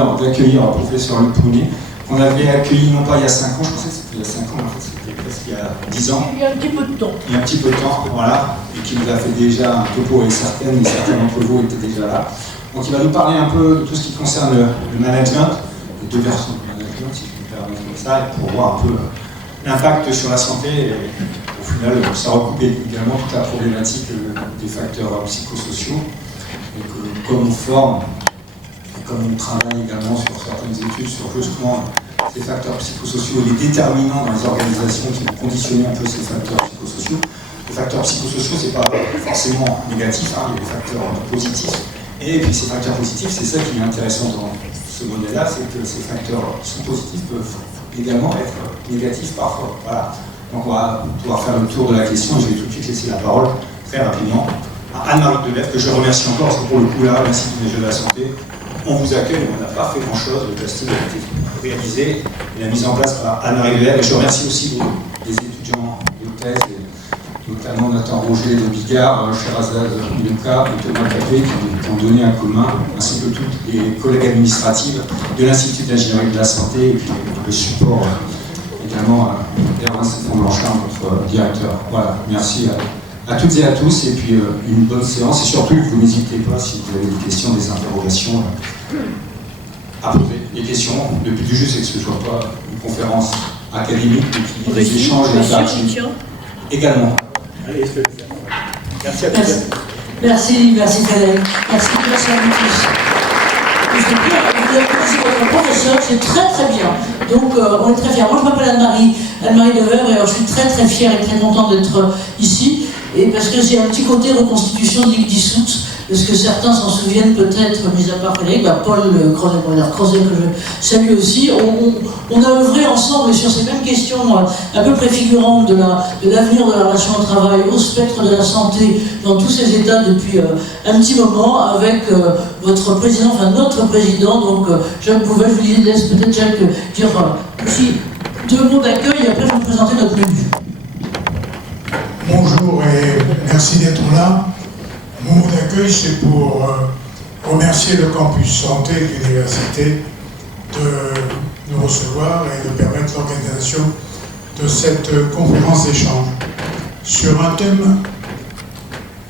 l'honneur d'accueillir le professeur Luc Prounet, qu'on avait accueilli non pas il y a 5 ans, je pensais que c'était il y a 5 ans, en fait c'était presque il y a 10 ans. Il y a un petit peu de temps. Il y a un petit peu de temps, voilà, et qui nous a fait déjà un topo, et certains d'entre vous étaient déjà là. Donc il va nous parler un peu de tout ce qui concerne le management, les deux versions du management, si je peux me permettre comme ça, et pour voir un peu l'impact sur la santé. Et au final, ça recoupe également toute la problématique des facteurs psychosociaux, et que comme on forme, et comme on travaille également sur certaines études sur justement ces facteurs psychosociaux et les déterminants dans les organisations qui vont conditionner un peu ces facteurs psychosociaux. Les facteurs psychosociaux, c'est pas forcément négatif, hein, il y a des facteurs positifs. Et puis ces facteurs positifs, c'est ça qui est intéressant dans ce modèle-là, c'est que ces facteurs qui sont positifs peuvent également être négatifs parfois. Voilà. Donc on va pouvoir faire le tour de la question et je vais tout de suite laisser la parole très rapidement à Anne-Marie Delève, que je remercie encore parce que pour le coup là, l'Institut des Jeux de la Santé, on vous accueille, on n'a pas fait grand-chose, le casting a été réalisé et la mise en place par Anne-Marie Delève. Et je remercie aussi les étudiants de thèse, notamment Nathan Roger de Bigard, Sherazade Milka et Thomas Capé qui ont donné un commun, ainsi que tous les collègues administratifs de l'Institut d'ingénierie de la santé et puis le support également Erwan Stéphane-Blanchard, notre directeur. Voilà, merci à toutes et à tous, et puis une bonne séance, et surtout vous n'hésitez pas si vous avez des questions, des interrogations à poser. Les questions, le but du jeu c'est que ce ne soit pas une conférence académique, mais qu'il y ait des échanges et des interactions également. Allez, merci à tous. Merci Frédéric. Merci à vous tous. Je veux dire, vous avez posé votre professeur, c'est très bien. Donc on est très fiers. Moi je m'appelle Anne-Marie Delève, et alors je suis très fière et très contente d'être ici. Et parce que c'est un petit côté reconstitution de Ligue dissoute, parce que certains s'en souviennent peut-être, mis à part Frédéric, Paul Crozet, que je salue aussi, on a œuvré ensemble sur ces mêmes questions un peu préfigurantes de l'avenir de la relation au travail, au spectre de la santé, dans tous ces états depuis un petit moment, avec votre président, enfin notre président, donc Jacques Bouvet. Je vous laisse peut-être Jacques dire aussi 2 mots d'accueil, et après je vais vous présenter notre menu. Bonjour et merci d'être là. Mon mot d'accueil, c'est pour remercier le campus santé de l'université de nous recevoir et de permettre l'organisation de cette conférence d'échange sur un thème.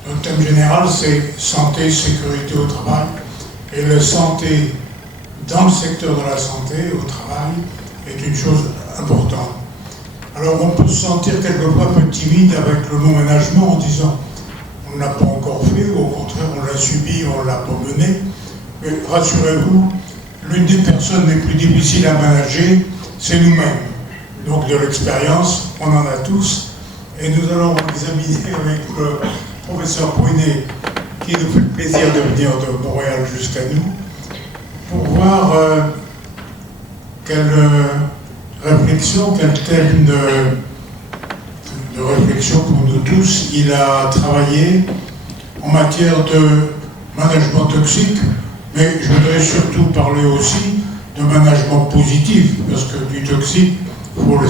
Notre thème général, c'est santé, sécurité au travail. Et la santé dans le secteur de la santé au travail est une chose importante. Alors on peut se sentir quelquefois un peu timide avec le mot management en disant on ne l'a pas encore fait, ou au contraire on l'a subi, on ne l'a pas mené. Mais rassurez-vous, l'une des personnes les plus difficiles à manager, c'est nous-mêmes. Donc de l'expérience, on en a tous. Et nous allons examiner avec le professeur Prounet, qui nous fait le plaisir de venir de Montréal jusqu'à nous, pour voir quelle réflexion, quel thème de réflexion pour nous tous il a travaillé en matière de management toxique, mais je voudrais surtout parler aussi de management positif, parce que du toxique, il faut le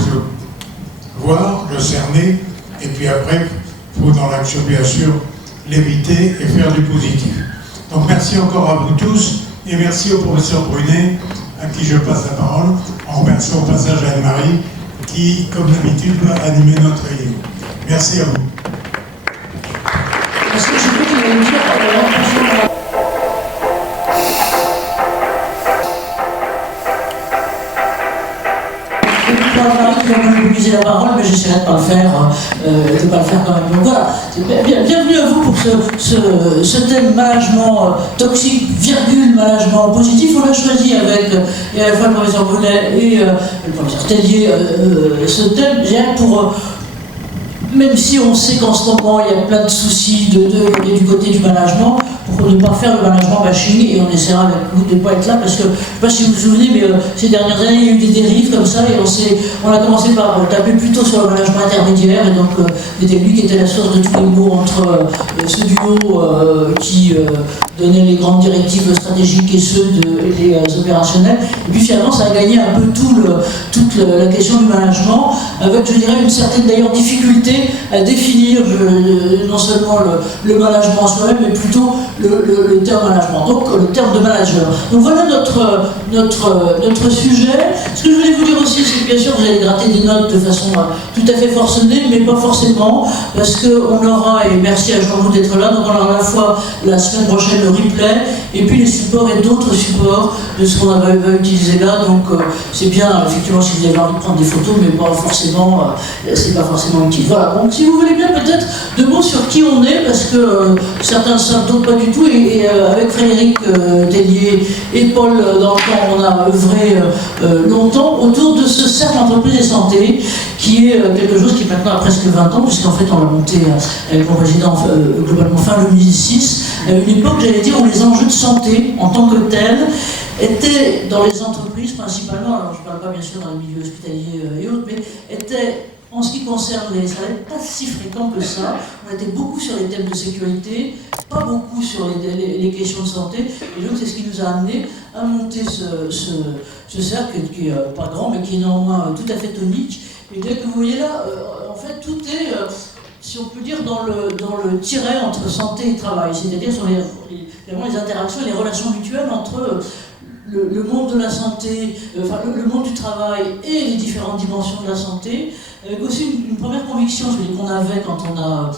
voir, le cerner, et puis après, il faut dans l'action, bien sûr, l'éviter et faire du positif. Donc merci encore à vous tous, et merci au professeur Prounet, à qui je passe la parole, en remerciant au passage Anne-Marie, qui, comme d'habitude, va animer notre réunion. Merci à vous. Est-ce que je peux te dire Anne-Marie qui va monopoliser la parole, mais j'essaierai de ne pas le faire, quand même. Donc voilà, bienvenue à vous pour ce thème management toxique, management positif. On l'a choisi avec à la fois le professeur Brunet et le professeur Tellier, ce thème, pour même si on sait qu'en ce moment il y a plein de soucis du côté du management, pour ne pas faire le management bashing, et on essaiera avec vous de ne pas être là, parce que je ne sais pas si vous vous souvenez, mais ces dernières années il y a eu des dérives comme ça, et on a commencé par taper plutôt sur le management intermédiaire, et donc c'était lui qui était la source de tous les mots entre ce duo qui donnait les grandes directives stratégiques et ceux des opérationnels. Et puis finalement, ça a gagné un peu toute la question du management, avec, je dirais, une certaine d'ailleurs difficulté à définir non seulement le management en soi-même, mais plutôt le terme management, donc le terme de manager. Donc voilà notre sujet. Ce que je voulais vous dire aussi, c'est que bien sûr, vous allez gratter des notes de façon tout à fait forcenée, mais pas forcément, parce qu'on aura, et merci à Jean-Loup d'être là, donc on aura à la fois la semaine prochaine le replay, et puis les supports et d'autres supports de ce qu'on va utiliser là. Donc c'est bien, effectivement, si vous avez envie de prendre des photos, mais pas forcément, c'est pas forcément utile. Voilà, donc si vous voulez bien, peut-être deux mots sur qui on est, parce que certains ne savent, d'autres pas du tout, et avec Frédéric Tellier et Paul, dans le temps, on a œuvré longtemps autour de ce cercle entreprise et santé, qui est quelque chose qui maintenant a presque 20 ans, puisqu'en fait on l'a monté avec mon président globalement fin 2006, à une époque, j'allais dire, où les enjeux de santé en tant que tels étaient dans les entreprises principalement, alors je ne parle pas bien sûr dans les milieux hospitaliers et autres, mais étaient, en ce qui concerne les salaires, pas si fréquents que ça. On était beaucoup sur les thèmes de sécurité, pas beaucoup sur les questions de santé, et donc c'est ce qui nous a amené à monter ce cercle qui est pas grand, mais qui est néanmoins tout à fait tonique. Et dès que vous voyez là, en fait, tout est, si on peut dire, dans le tiret entre santé et travail, c'est-à-dire sur les interactions et les relations mutuelles entre le monde de la santé, enfin le monde du travail et les différentes dimensions de la santé, avec aussi une première conviction qu'on avait quand on a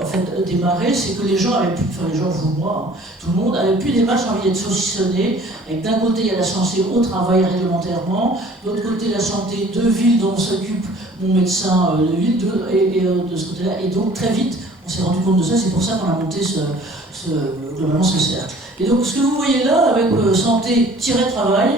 en fait démarré, c'est que les gens avaient plus, enfin les gens, vous, moi, hein, tout le monde avait plus des matchs envie d'être saucissonnés, avec d'un côté il y a la santé au travail réglementairement, de l'autre côté la santé de ville dont s'occupe mon médecin de ville, et de ce côté-là, et donc très vite on s'est rendu compte de ça, c'est pour ça qu'on a monté globalement ce cercle. Et donc ce que vous voyez là, avec santé-travail,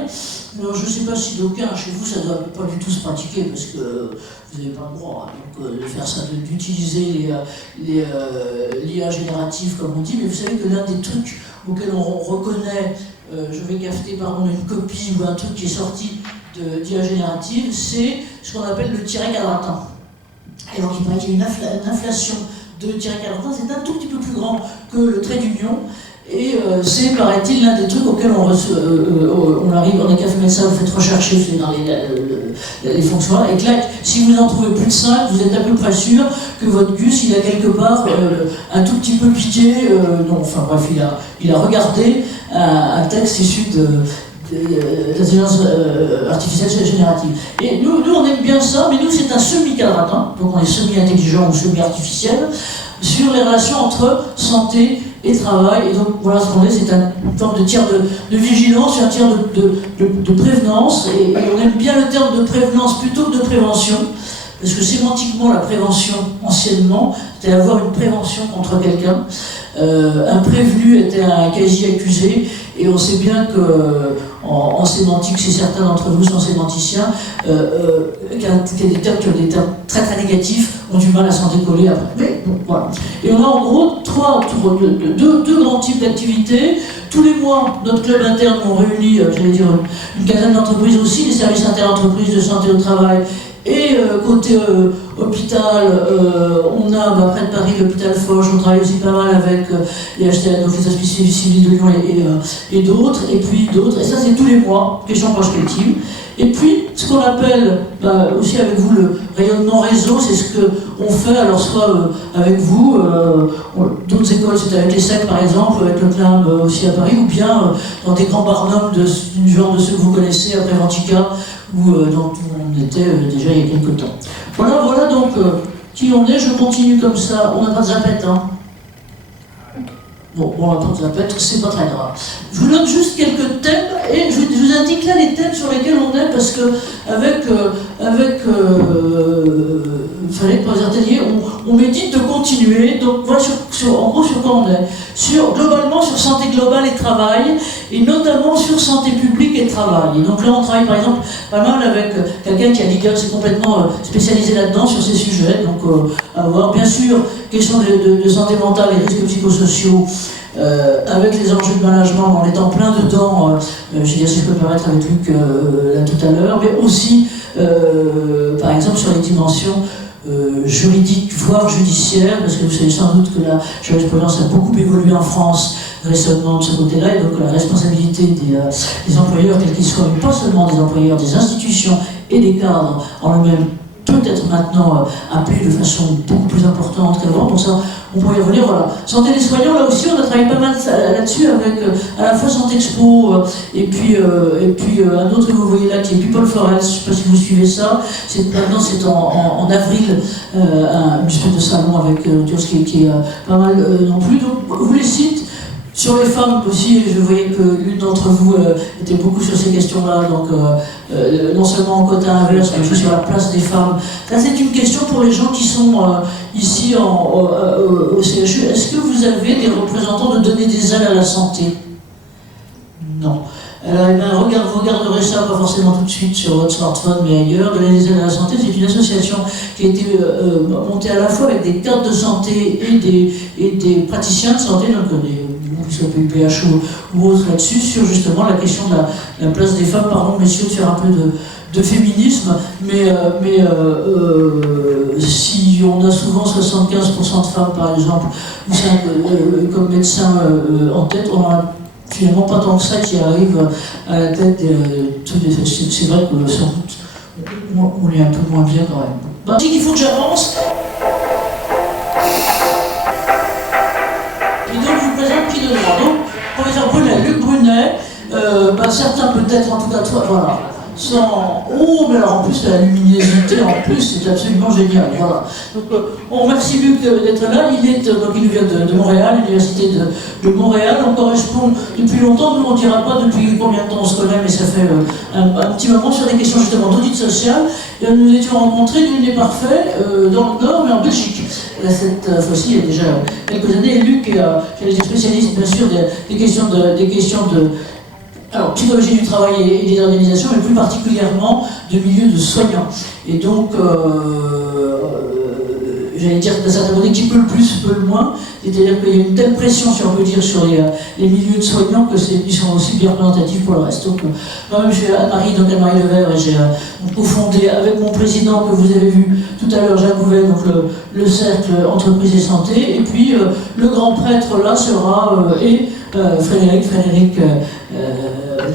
alors je ne sais pas si d'aucuns chez vous, ça ne doit pas du tout se pratiquer, parce que vous n'avez pas le droit de faire ça, d'utiliser l'IA générative, comme on dit, mais vous savez que l'un des trucs auxquels on reconnaît, je vais cafeter pardon, une copie ou un truc qui est sorti d'IA générative, c'est ce qu'on appelle le tiret quadratin. Et donc il paraît qu'il y a une inflation de tiret quadratin, c'est un tout petit peu plus grand que le trait d'union. Et c'est, paraît-il, l'un des trucs auxquels on arrive, on n'a qu'à faire ça, vous faites rechercher, vous faites dans les fonctions, et que là, si vous n'en trouvez plus de 5, vous êtes à peu près sûr que votre Gus, il a quelque part un tout petit peu piqué, non, enfin bref, il a regardé un texte issu de l'intelligence artificielle générative. Et nous, on aime bien ça, mais nous, c'est un semi-quadratin, donc on est semi-intelligent ou semi-artificiel, sur les relations entre santé et travail. Et donc voilà ce qu'on est, c'est une forme de tiers de vigilance, un tiers de prévenance, et on aime bien le terme de prévenance plutôt que de prévention, parce que sémantiquement, la prévention, anciennement, c'était avoir une prévention contre quelqu'un. Un prévenu était un quasi-accusé, et on sait bien que en sémantique, si certains d'entre vous sont sémanticiens, qu'il y a des termes qui ont des termes très très négatifs, ont du mal à s'en décoller après. Mais bon, voilà. Et on a en gros deux grands types d'activités. Tous les mois, notre club interne, on réunit, j'allais dire, une quinzaine d'entreprises aussi, les services interentreprises de santé au travail. Et côté hôpital, on a près de Paris l'hôpital Foch, on travaille aussi pas mal avec les HTL, donc les hospices civils de Lyon et d'autres, et puis d'autres, et ça c'est tous les mois, question prospective. Et puis, ce qu'on appelle aussi avec vous le rayonnement réseau, c'est ce qu'on fait, alors soit avec vous, d'autres écoles, c'est avec les SEC par exemple, avec le CLAM aussi à Paris, ou bien dans des grands barnums du genre de ceux que vous connaissez, après Ventica, ou dont on était déjà il y a quelques temps. Voilà donc qui on est, je continue comme ça, on n'a pas de zapette, hein. Bon, on n'a pas de zapette, c'est pas très grave. Je vous donne juste quelques thèmes, et je vous indique là les thèmes sur lesquels on est, parce que avec Frédéric Tellier, on médite de continuer, donc voilà en gros sur quoi on est. Globalement sur santé globale et travail, et notamment sur santé publique et travail. Et donc là on travaille par exemple pas mal avec quelqu'un qui a dit c'est complètement spécialisé là-dedans sur ces sujets, donc à voir bien sûr question de santé mentale et risques psychosociaux, avec les enjeux de management en étant plein dedans, je veux dire si je peux me permettre avec Luc là tout à l'heure, mais aussi par exemple sur les dimensions juridique, voire judiciaire, parce que vous savez sans doute que la jurisprudence a beaucoup évolué en France récemment de ce côté-là, et donc la responsabilité des employeurs, quels qu'ils soient, mais pas seulement des employeurs, des institutions et des cadres en eux-mêmes, peut être maintenant appelé de façon beaucoup plus importante qu'avant. Donc ça, on pourrait y revenir. Voilà. Santé des soignants, là aussi, on a travaillé pas mal là-dessus avec à la fois Santé Expo et puis un autre que vous voyez là qui est People for Health. Je ne sais pas si vous suivez ça. Maintenant, c'est en avril, une espèce de salon avec qui est pas mal non plus. Donc, vous les cite. Sur les femmes aussi, je voyais que l'une d'entre vous était beaucoup sur ces questions-là, donc non seulement en côté inverse, mais aussi sur la place des femmes. Là, c'est une question pour les gens qui sont ici au CHU. Est-ce que vous avez des représentants de donner des aides à la santé? Non. Vous regarderez ça, pas forcément tout de suite sur votre smartphone, mais ailleurs. Donner des aides à la santé, c'est une association qui a été montée à la fois avec des cadres de santé et des praticiens de santé, donc qui soit PUPH ou autre là-dessus, sur justement la question de la place des femmes. Pardon, messieurs, de faire un peu de féminisme, mais si on a souvent 75% de femmes, par exemple, comme médecins en tête, on a finalement pas tant que ça qui arrive à la tête c'est vrai que sans doute on est un peu moins bien quand même. Je dis qu'il faut que j'avance. Et donc je vous présente qui de droit. Donc, professeur Brunet, Luc Brunet, certains peut-être, en tout cas toi, voilà. Oh, mais alors en plus, la luminosité, en plus, c'est absolument génial. Voilà. Donc, on remercie Luc d'être là. Il vient de Montréal, l'université de Montréal. On correspond depuis longtemps. Nous, on ne dira pas depuis combien de temps on se connaît, mais ça fait un petit moment sur des questions justement d'audit social. Et nous étions rencontrés, nul n'est parfait, dans le Nord, mais en Belgique. Là, cette fois-ci, il y a déjà quelques années. Et Luc est spécialiste, bien sûr, des questions de alors, psychologie du travail et des organisations, mais plus particulièrement de milieu de soignants. Et donc, j'allais dire d'un certain côté, qui peut le plus, peut le moins. C'est-à-dire qu'il y a une telle pression, si on peut dire, sur les milieux de soignants que ils sont aussi bien représentatifs pour le reste. Donc, moi-même, je suis Anne-Marie Levert, et j'ai cofondé avec mon président que vous avez vu tout à l'heure, Jacques Gouvet, donc le cercle Entreprise et Santé. Et puis, le grand prêtre, là, sera Frédéric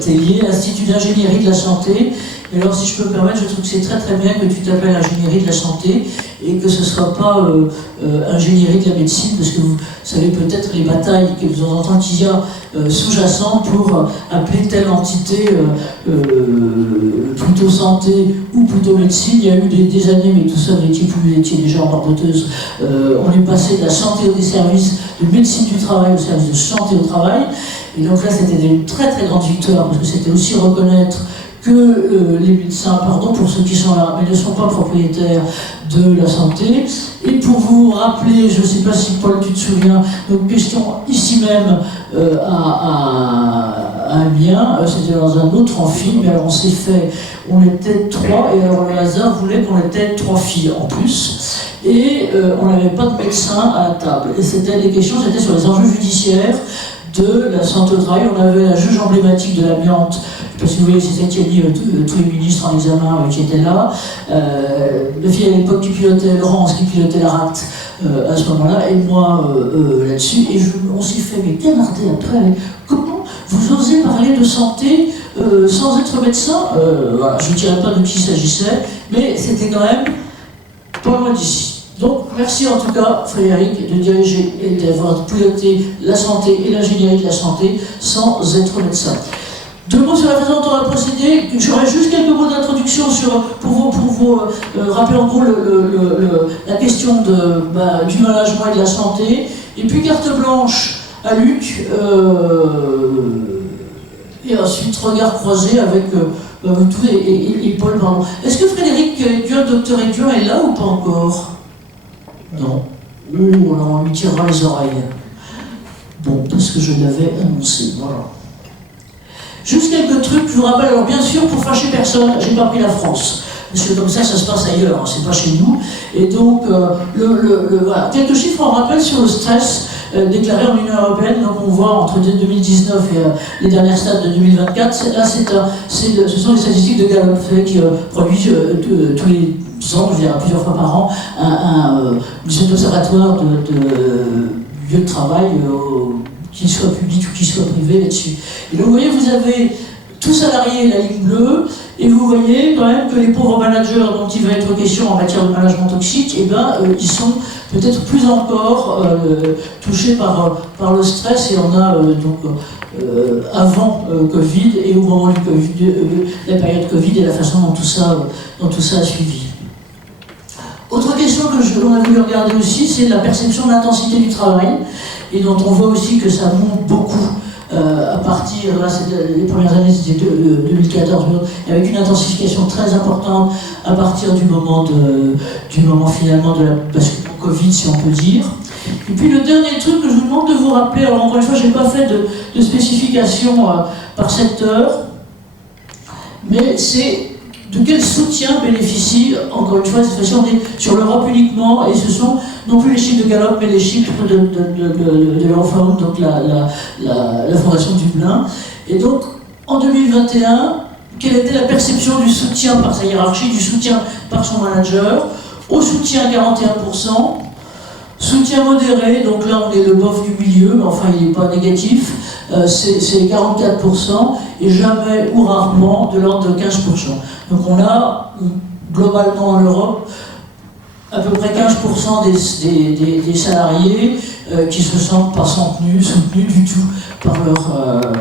Tellier, Institut d'ingénierie de la santé. Et alors, si je peux me permettre, je trouve que c'est très très bien que tu t'appelles ingénierie de la santé et que ce ne soit pas ingénierie de la médecine, parce que vous savez peut-être les batailles que de temps en temps qu'il y a sous-jacentes pour appeler telle entité plutôt santé ou plutôt médecine. Il y a eu des années, mais tout ça, vous étiez déjà en barboteuse. On est passé de la santé au service de médecine du travail au service de santé au travail. Et donc là, c'était une très très grande victoire, parce que c'était aussi reconnaître que les médecins, pardon pour ceux qui sont là, mais ne sont pas propriétaires de la santé. Et pour vous rappeler, je ne sais pas si Paul tu te souviens, donc question ici même à Amiens, c'était dans un autre amphi, mais alors on était 3, et alors le hasard voulait qu'on était 3 filles en plus, et on n'avait pas de médecin à la table. Et les questions, c'était sur les enjeux judiciaires de la santé au travail. On avait la juge emblématique de l'amiante, je ne sais pas si vous voyez, c'est celle qui a mis tous les ministres en examen qui étaient là. Le fille à l'époque qui pilotait, Laurence qui pilotait la RACT à ce moment-là, et moi là-dessus. Et on s'est fait mais canarder après. Comment vous osez parler de santé sans être médecin? Voilà, je ne dirais pas de qui il s'agissait, mais c'était quand même pas loin d'ici. Donc, merci en tout cas, Frédéric, de diriger et d'avoir piloté la santé et l'ingénierie de la santé sans être médecin. 2 mots sur la façon dont on va procéder. J'aurais juste quelques mots d'introduction pour vous rappeler en gros la question du management et de la santé. Et puis carte blanche à Luc. Et ensuite regard croisé avec vous tous et Paul, pardon. Est-ce que Frédéric Duin, docteur Duin, est là ou pas encore? Non. Alors on lui tirera les oreilles. Bon, parce que je l'avais annoncé, voilà. Juste quelques trucs, je vous rappelle, alors bien sûr, pour fâcher personne, j'ai pas pris la France. Parce que comme ça se passe ailleurs, hein, c'est pas chez nous. Et donc, voilà. Quelques chiffres en rappel sur le stress déclaré en Union Européenne. Donc on voit entre 2019 et les dernières stats de 2024. Là, ce sont les statistiques de Gallup qui produisent tous les je dirais plusieurs fois par an, cet observatoire de lieu de travail, qu'il soit public ou qu'il soit privé là-dessus. Et donc vous voyez, vous avez tout salarié la ligne bleue, et vous voyez quand même que les pauvres managers dont il va être question en matière de management toxique, eh ben, ils sont peut-être plus encore touchés par le stress, et on a avant Covid et au moment du Covid, la période Covid et la façon dont tout ça a suivi. Autre question que l'on a voulu regarder aussi, c'est la perception de l'intensité du travail, et dont on voit aussi que ça monte beaucoup. À partir, là, les premières années c'était 2014, avec une intensification très importante à partir du moment finalement de la basculement Covid, si on peut dire. Et puis le dernier truc que je vous demande de vous rappeler, alors encore une fois, je n'ai pas fait de spécification par secteur, mais c'est de quel soutien bénéficie, encore une fois, cette fois-ci on est sur l'Europe uniquement, et ce sont non plus les chiffres de Gallup, mais les chiffres de l'Eurofound, donc la Fondation Dublin. Et donc, en 2021, quelle était la perception du soutien par sa hiérarchie, du soutien par son manager? Au soutien, 41%. Soutien modéré, donc là on est le bof du milieu, mais enfin il n'est pas négatif, c'est 44%, et jamais ou rarement de l'ordre de 15%. Donc on a globalement en Europe à peu près 15% des salariés qui se sentent pas soutenus du tout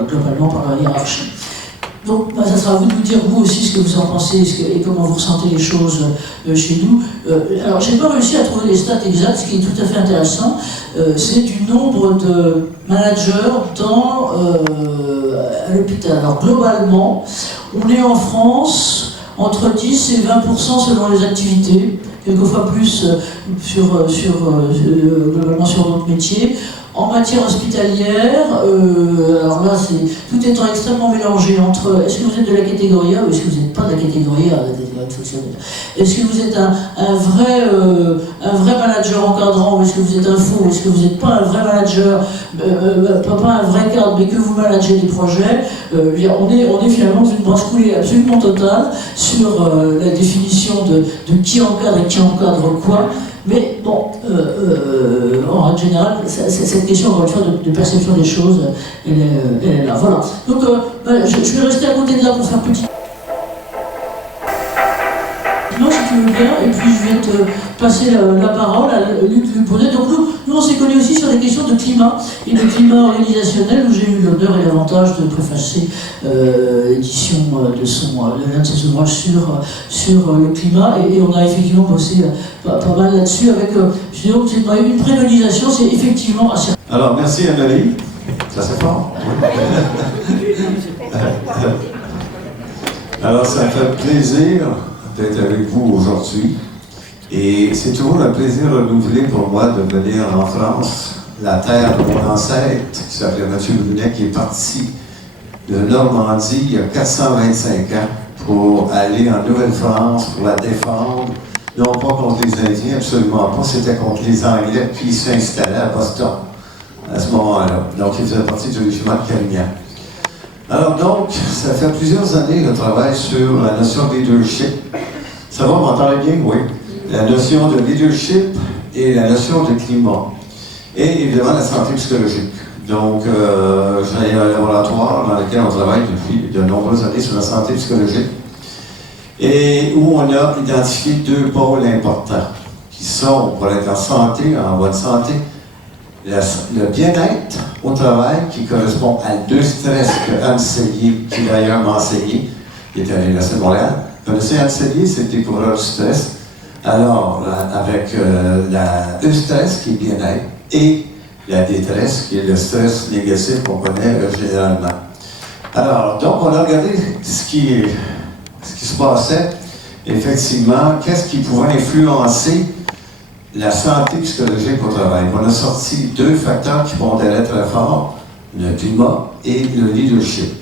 globalement par leur hiérarchie. Donc, ça sera à vous de nous dire, vous aussi, ce que vous en pensez et comment vous ressentez les choses chez nous. Alors, j'ai pas réussi à trouver les stats exactes, ce qui est tout à fait intéressant. C'est du nombre de managers à l'hôpital. Alors, globalement, on est en France entre 10 et 20% selon les activités, quelquefois plus globalement sur d'autres métiers. En matière hospitalière, alors là, tout étant extrêmement mélangé entre est-ce que vous êtes de la catégorie A ou est-ce que vous n'êtes pas de la catégorie A, est-ce que vous êtes un vrai manager encadrant, ou est-ce que vous êtes un faux, ou est-ce que vous n'êtes pas un vrai manager, pas un vrai cadre, mais que vous managez des projets. On est finalement dans une branche coulée absolument totale sur la définition de qui encadre et qui encadre quoi. Mais bon, en règle générale, cette question, encore une fois, de perception des choses, elle est là. Voilà. Donc, je vais rester à côté de là pour faire petit. Non, si tu veux bien, et puis je vais te passer la parole à Luc Luponnet. Donc nous on s'est connus aussi sur des questions de climat et de climat organisationnel, où j'ai eu l'honneur et l'avantage de préfacer l'édition de l'un de ses ouvrages sur le climat, et on a effectivement bossé pas mal là-dessus avec, je dirais que c'est une préconisation, c'est effectivement assez... Alors merci Anne-Marie, ça c'est fort. Alors ça me fait plaisir d'être avec vous aujourd'hui. Et c'est toujours un plaisir renouvelé pour moi de venir en France, la terre de mon ancêtre, qui s'appelait Mathieu Brunet, qui est parti de Normandie il y a 425 ans pour aller en Nouvelle-France, pour la défendre, non pas contre les Indiens, absolument pas, c'était contre les Anglais, puis il s'est installé à Boston à ce moment-là. Donc il faisait partie du régiment de Carignan. Alors donc, ça fait plusieurs années que je travaille sur la notion de leadership. Ça va, vous m'entendez bien? Oui. La notion de leadership et la notion de climat. Et évidemment, la santé psychologique. Donc, j'ai un laboratoire dans lequel on travaille depuis de nombreuses années sur la santé psychologique, et où on a identifié deux pôles importants, qui sont, pour être en santé, en bonne santé, le bien-être au travail, qui correspond à deux stress que Anne Sellier, qui d'ailleurs m'a enseigné, qui est à l'Université de Montréal. Vous connaissez Anne Sellier, c'est le découvreur du stress. Alors, avec le stress qui est bien-être et la détresse qui est le stress négatif qu'on connaît généralement. Alors, donc on a regardé ce qui se passait, effectivement, qu'est-ce qui pouvait influencer la santé psychologique au travail. On a sorti deux facteurs qui pondéraient très fort, le climat et le leadership.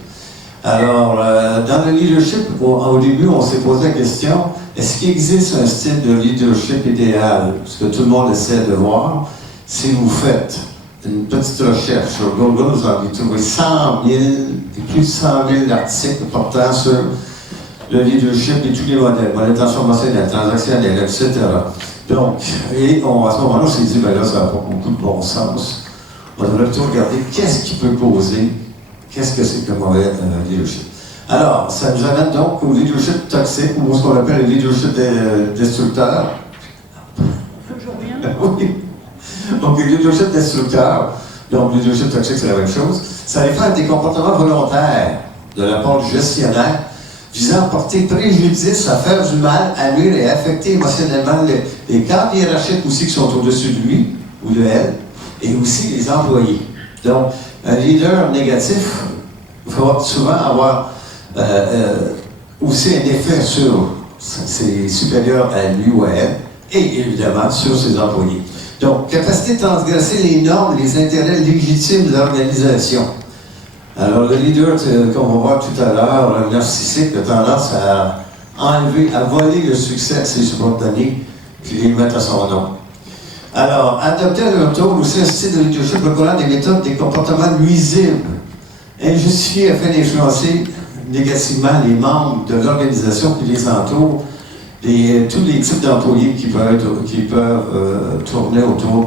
Alors, dans le leadership, au début, on s'est posé la question, est-ce qu'il existe un style de leadership idéal? Ce que tout le monde essaie de voir. Si vous faites une petite recherche sur Google, vous allez trouver 100 000, plus de 100 000 articles portant sur le leadership et tous les modèles, modèle transformationnel, transactionnel, etc. Donc, à ce moment-là, on s'est dit, ben là, ça n'a pas beaucoup de bon sens. On devrait plutôt regarder qu'est-ce qui peut causer, qu'est-ce que c'est que le mauvais leadership. Alors, ça nous amène donc au leadership toxique, ou ce qu'on appelle le leadership destructeur. Oui. Donc, le leadership destructeur, donc le leadership toxique, c'est la même chose. Ça réfère à des comportements volontaires de la part du gestionnaire visant à porter préjudice, à faire du mal, à nuire et à affecter émotionnellement les cadres hiérarchiques aussi qui sont au-dessus de lui ou de elle, et aussi les employés. Donc, un leader négatif va souvent avoir aussi un effet sur ses supérieurs à lui ou à elle, et évidemment sur ses employés. Donc, capacité de transgresser les normes, les intérêts légitimes de l'organisation. Alors, le leader, comme on va voir tout à l'heure, le narcissique a tendance à enlever, à voler le succès de ses subordonnés, puis les mettre à son nom. Alors, adopter à leur tour aussi un style de leadership recourant des méthodes, des comportements nuisibles, injustifiés afin d'influencer négativement les membres de l'organisation qui les entourent, tous les types d'employés qui peuvent tourner autour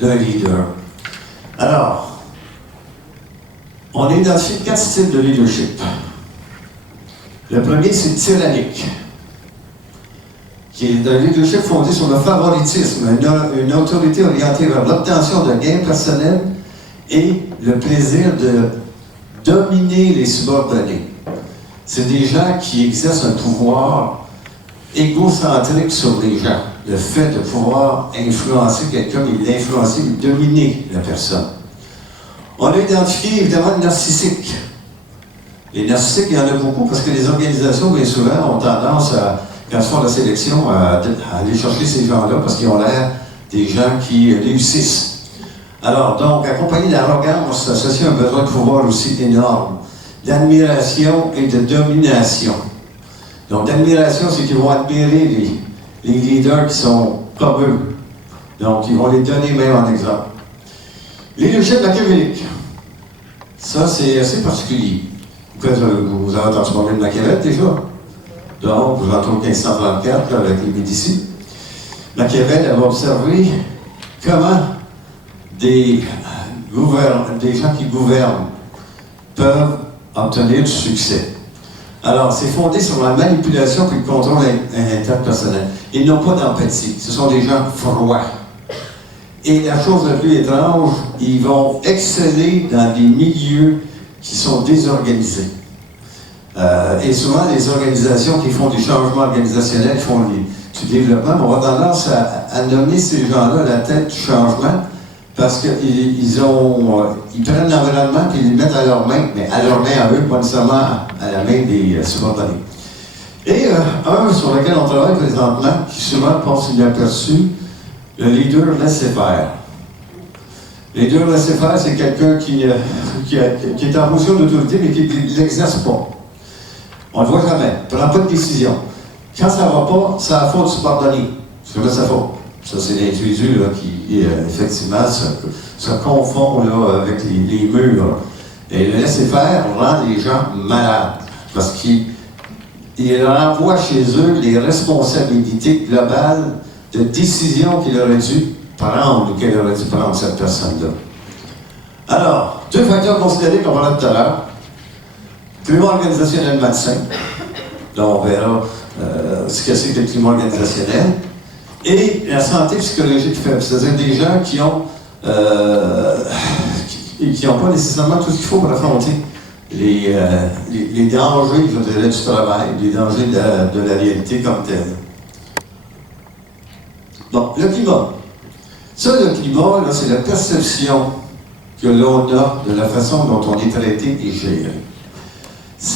d'un leader. Alors, on a identifié 4 styles de leadership. Le premier, c'est tyrannique, qui est un leadership fondé sur le favoritisme, une autorité orientée vers l'obtention de gains personnels et le plaisir de dominer les subordonnés. C'est des gens qui exercent un pouvoir égocentrique sur les gens. Le fait de pouvoir influencer quelqu'un, mais l'influencer, mais dominer la personne. On a identifié évidemment le narcissique. Les narcissiques, il y en a beaucoup parce que les organisations, bien souvent, ont tendance à, quand elles font la sélection, à aller chercher ces gens-là parce qu'ils ont l'air des gens qui réussissent. Alors, donc, accompagner l'arrogance, s'associe à un besoin de pouvoir aussi énorme, d'admiration et de domination. Donc, d'admiration, c'est qu'ils vont admirer les leaders qui sont comme eux. Donc, ils vont les donner même en exemple. Leadership machiavélique. Ça, c'est assez particulier. Vous avez entendu parler de Machiavel déjà? Donc, vous entrez en 1534 avec les Médicis. Machiavel avait observé comment des gens qui gouvernent peuvent obtenir du succès. Alors, c'est fondé sur la manipulation et le contrôle interpersonnel. Ils n'ont pas d'empathie. Ce sont des gens froids. Et la chose la plus étrange, ils vont exceller dans des milieux qui sont désorganisés. Et souvent, les organisations qui font du changement organisationnel font du développement. On va tendance à nommer ces gens-là la tête du changement parce qu'ils prennent l'environnement et ils le mettent à leurs mains, mais à leurs mains à eux, pas nécessairement à la main des subordonnés. Et un sur lequel on travaille présentement, qui souvent passe inaperçu, le leader laisser-faire. Le leader laisser-faire, c'est quelqu'un qui est en position d'autorité, mais qui ne l'exerce pas. On ne le voit jamais, il ne prend pas de décision. Quand ça ne va pas, c'est à la faute du subordonné. Parce que là, ça va. Ça, c'est l'individu qui, effectivement, se confond là, avec les murs. Et le laisser-faire rend les gens malades. Parce qu'il renvoie chez eux les responsabilités globales de décisions qu'il aurait dû prendre ou qu'elle aurait dû prendre cette personne-là. Alors, 2 facteurs considérés qu'on parlait tout à l'heure. Climat organisationnel malsain. Donc, on verra ce que c'est que le climat organisationnel. Et la santé psychologique faible. C'est-à-dire des gens qui ont pas nécessairement tout ce qu'il faut pour affronter les dangers, je dirais, du travail, les dangers de la réalité comme telle. Bon, le climat. Ça, le climat, là, c'est la perception que l'on a de la façon dont on est traité et géré.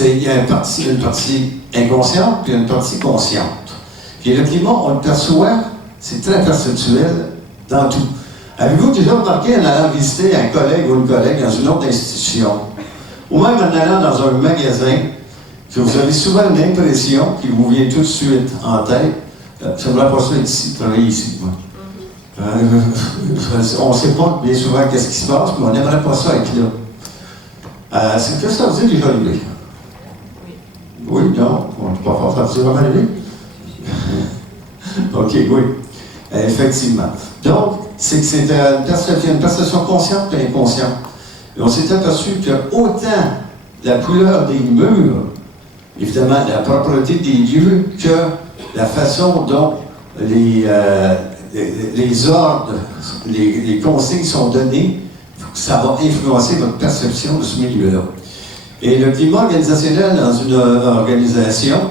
Il y a une partie inconsciente puis une partie consciente. Et le climat, on le perçoit, c'est très perceptuel dans tout. Avez-vous déjà remarqué en allant visiter un collègue ou une collègue dans une autre institution, ou même en allant dans un magasin, que vous avez souvent une impression qui vous vient tout de suite en tête, j'aimerais pas ça être ici, travailler ici, moi. On ne sait pas bien souvent qu'est-ce qui se passe, mais on n'aimerait pas ça être là. Qu'est-ce que ça vous dit déjà arrivé? Oui, non, on ne peut pas faire ça vraiment aller. OK, oui. Effectivement. Donc, c'est que c'est une perception consciente et inconsciente. Et on s'est aperçu que autant la couleur des murs, évidemment la propreté des lieux, que la façon dont les ordres, les consignes sont donnés, ça va influencer votre perception de ce milieu-là. Et le climat organisationnel dans une organisation,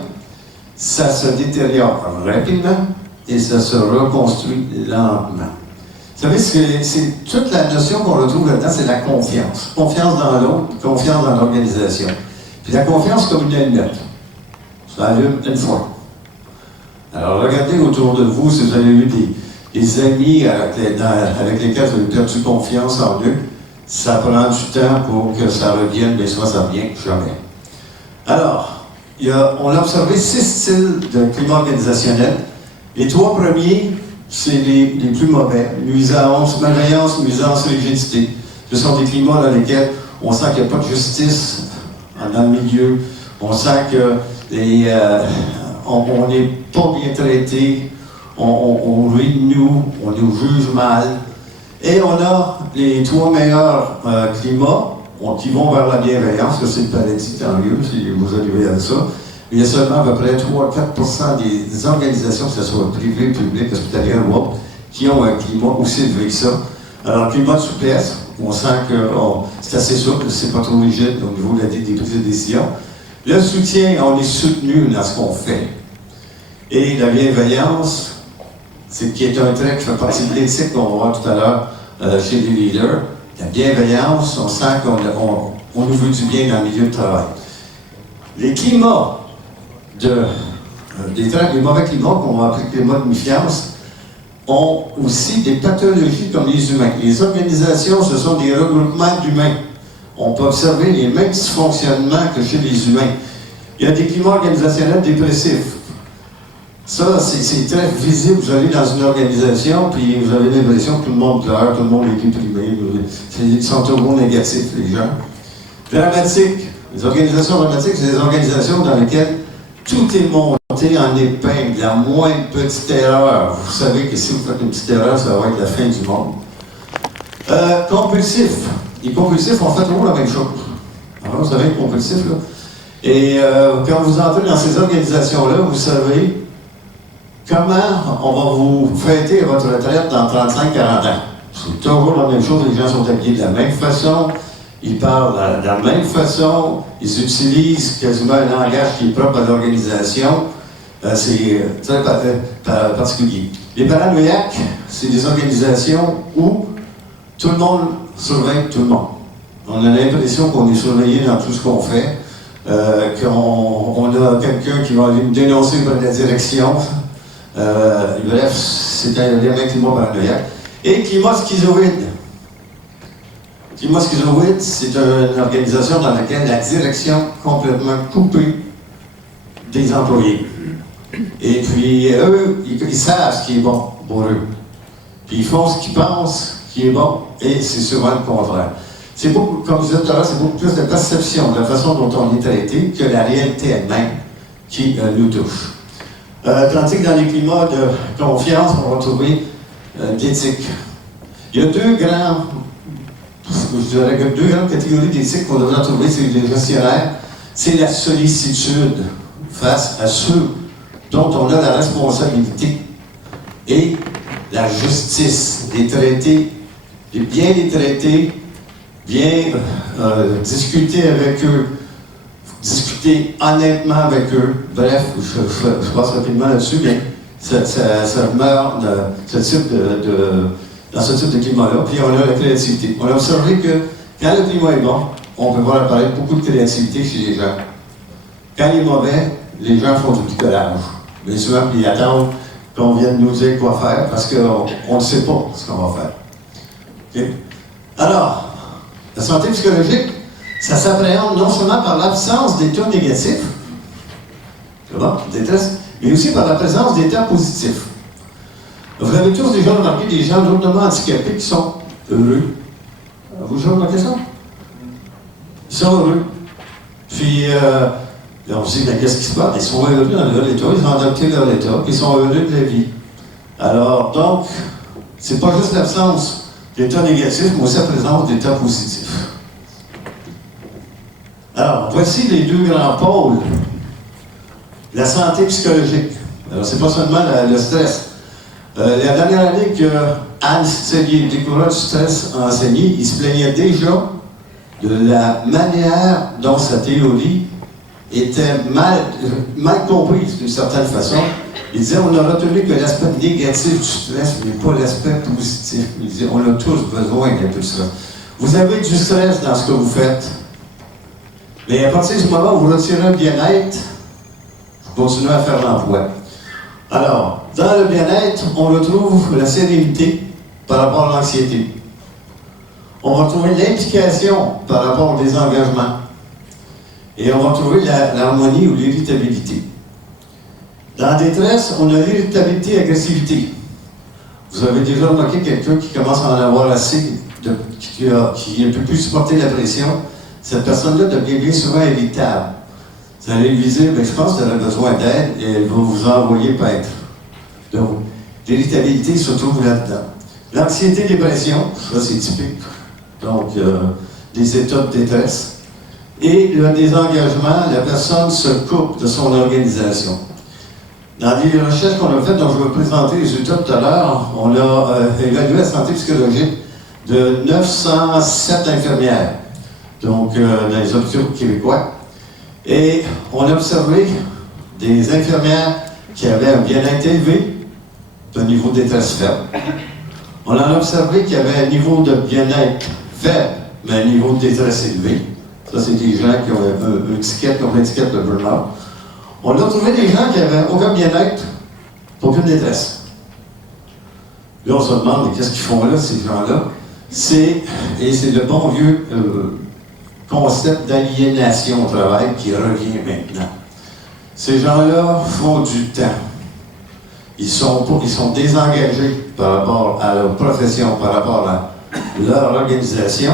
ça se détériore rapidement et ça se reconstruit lentement. Vous savez, c'est toute la notion qu'on retrouve là-dedans, c'est la confiance. Confiance dans l'autre, confiance dans l'organisation. Puis la confiance comme une allumette. Ça allume une fois. Alors regardez autour de vous si vous avez eu des amis avec lesquels vous avez perdu confiance en eux. Ça prend du temps pour que ça revienne, mais soit ça revient jamais. Alors, on a observé 6 styles de climat organisationnel. Les 3 premiers, c'est les plus mauvais. Nuisance, malveillance, nuisance, rigidité. Ce sont des climats dans lesquels on sent qu'il n'y a pas de justice dans le milieu. On sent que on n'est pas bien traité, on rit de nous, on nous juge mal. Et on a les 3 meilleurs climats qui vont vers la bienveillance, que c'est le paradis, tant mieux, si vous arrivez à ça. Il y a seulement à peu près 3-4% des organisations, que ce soit privées, publiques, hospitalières ou autres, qui ont un climat aussi élevé que ça. Alors, le climat de souplesse, on sent que c'est assez souple, c'est pas trop rigide au niveau des prises de décision. Le soutien, on est soutenu dans ce qu'on fait. Et la bienveillance, qui est un trait qui fait partie de l'éthique qu'on va voir tout à l'heure chez les leaders. La bienveillance, on sent qu'on nous veut du bien dans le milieu de travail. Les climats, les mauvais climats qu'on va appeler climats de méfiance, ont aussi des pathologies comme les humains. Les organisations, ce sont des regroupements d'humains. On peut observer les mêmes dysfonctionnements que chez les humains. Il y a des climats organisationnels dépressifs. Ça, c'est très visible. Vous allez dans une organisation, puis vous avez l'impression que tout le monde pleure, tout le monde est déprimé. Ils sont toujours négatifs, les gens. Dramatiques. Les organisations dramatiques, c'est des organisations dans lesquelles tout est monté en épingle. La moindre petite erreur. Vous savez que si vous faites une petite erreur, ça va être la fin du monde. Compulsifs. Les compulsifs, on fait toujours la même chose. Alors, vous savez, les compulsifs, là. Et quand vous entrez dans ces organisations-là, vous savez comment on va vous fêter votre retraite dans 35-40 ans. C'est toujours la même chose, les gens sont habillés de la même façon, ils parlent de la même façon, ils utilisent quasiment un langage qui est propre à l'organisation. C'est très particulier. Les paranoïaques, c'est des organisations où tout le monde surveille tout le monde. On a l'impression qu'on est surveillé dans tout ce qu'on fait, qu'on a quelqu'un qui va aller nous dénoncer par la direction. Bref, c'est un même climat paranoïaque. Et climat schizoïde. Climat schizoïde, c'est une organisation dans laquelle la direction est complètement coupée des employés. Et puis, eux, ils savent ce qui est bon pour eux. Puis ils font ce qu'ils pensent qui est bon, et c'est souvent le contraire. C'est beaucoup, comme je disais tout à l'heure, c'est beaucoup plus de perception, de la façon dont on est traité, que la réalité elle-même qui nous touche. Tandis que dans les climats de confiance, on va trouver d'éthique. Il y a deux grandes catégories d'éthique qu'on devrait trouver, c'est les gestionnaires. C'est la sollicitude face à ceux dont on a la responsabilité et la justice, les traiter, bien les traiter, bien discuter avec eux, discuter honnêtement avec eux. Bref, je passe rapidement là-dessus, mais ça meurt dans ce type de climat-là. Puis on a la créativité. On a observé que quand le climat est bon, on peut voir apparaître beaucoup de créativité chez les gens. Quand il est mauvais, les gens font du bricolage. Bien souvent, ils attendent qu'on vienne nous dire quoi faire parce qu'on ne sait pas ce qu'on va faire. Okay? Alors, la santé psychologique, ça s'appréhende non seulement par l'absence d'états négatifs, détresse, mais aussi par la présence d'états positifs. Vous avez tous déjà remarqué des gens lourdement handicapés qui sont heureux. Vous avez remarqué ça? Ils sont heureux. Puis, Et on se dit, mais qu'est-ce qui se passe? Ils sont heureux dans leur état, ils ont adopté leur état, puis ils sont heureux de la vie. Alors, donc, c'est pas juste l'absence d'état négatif, mais aussi la présence d'état positif. Alors, voici les deux grands pôles. La santé psychologique. Alors, c'est pas seulement le stress. La dernière année que Hans Selye découvrait du stress enseigné, il se plaignait déjà de la manière dont sa théorie était mal comprise d'une certaine façon. Il disait, on a retenu que l'aspect négatif du stress, mais pas l'aspect positif. Il disait, on a tous besoin d'un peu de stress. Vous avez du stress dans ce que vous faites. Mais à partir du moment où vous retirez le bien-être, vous continuez à faire l'emploi. Alors, dans le bien-être, on retrouve la sérénité par rapport à l'anxiété. On va trouver l'implication par rapport au désengagement. Et on va trouver l'harmonie ou l'irritabilité. Dans la détresse, on a l'irritabilité et l'agressivité. Vous avez déjà remarqué quelqu'un qui commence à en avoir assez, qui ne peut plus supporter la pression. Cette personne-là devient bien souvent irritable. Vous allez lui dire, je pense qu'elle a besoin d'aide et elle va vous envoyer paître. Donc, l'irritabilité se trouve là-dedans. L'anxiété, dépression, ça c'est typique. Donc, des états de détresse. Et le désengagement, la personne se coupe de son organisation. Dans les recherches qu'on a faites, dont je vais vous présenter les résultats tout à l'heure, on a évalué la santé psychologique de 907 infirmières, donc dans les hôpitaux québécois. Et on a observé des infirmières qui avaient un bien-être élevé, un niveau de détresse faible. On en a observé qui avaient un niveau de bien-être faible, mais un niveau de détresse élevé. Ça, c'est des gens qui ont une étiquette de burn-out. On a trouvé des gens qui n'avaient aucun bien-être, aucune détresse. Là, on se demande, mais qu'est-ce qu'ils font là, ces gens-là? C'est le bon vieux concept d'aliénation au travail qui revient maintenant. Ces gens-là font du temps. Ils sont désengagés par rapport à leur profession, par rapport à leur organisation.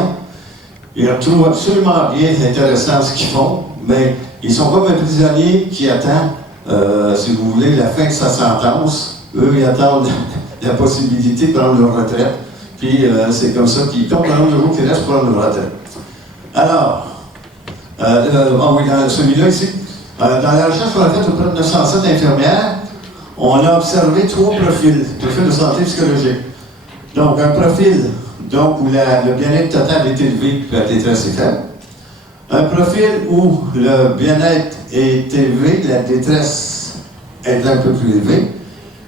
Ils trouvent absolument bien intéressant ce qu'ils font, mais ils sont comme un prisonnier qui attend, si vous voulez, la fin de sa sentence. Eux, ils attendent la possibilité de prendre leur retraite. Puis c'est comme ça qu'ils comptent le nombre de jours qui restent pour prendre leur retraite. Alors, oui, dans celui-là ici, dans la recherche qu'on a faite auprès de 907 infirmières, on a observé 3 profils de santé psychologique. Donc, un profil où le bien-être total est élevé puis la détresse est faible. Un profil où le bien-être est élevé, la détresse est un peu plus élevée.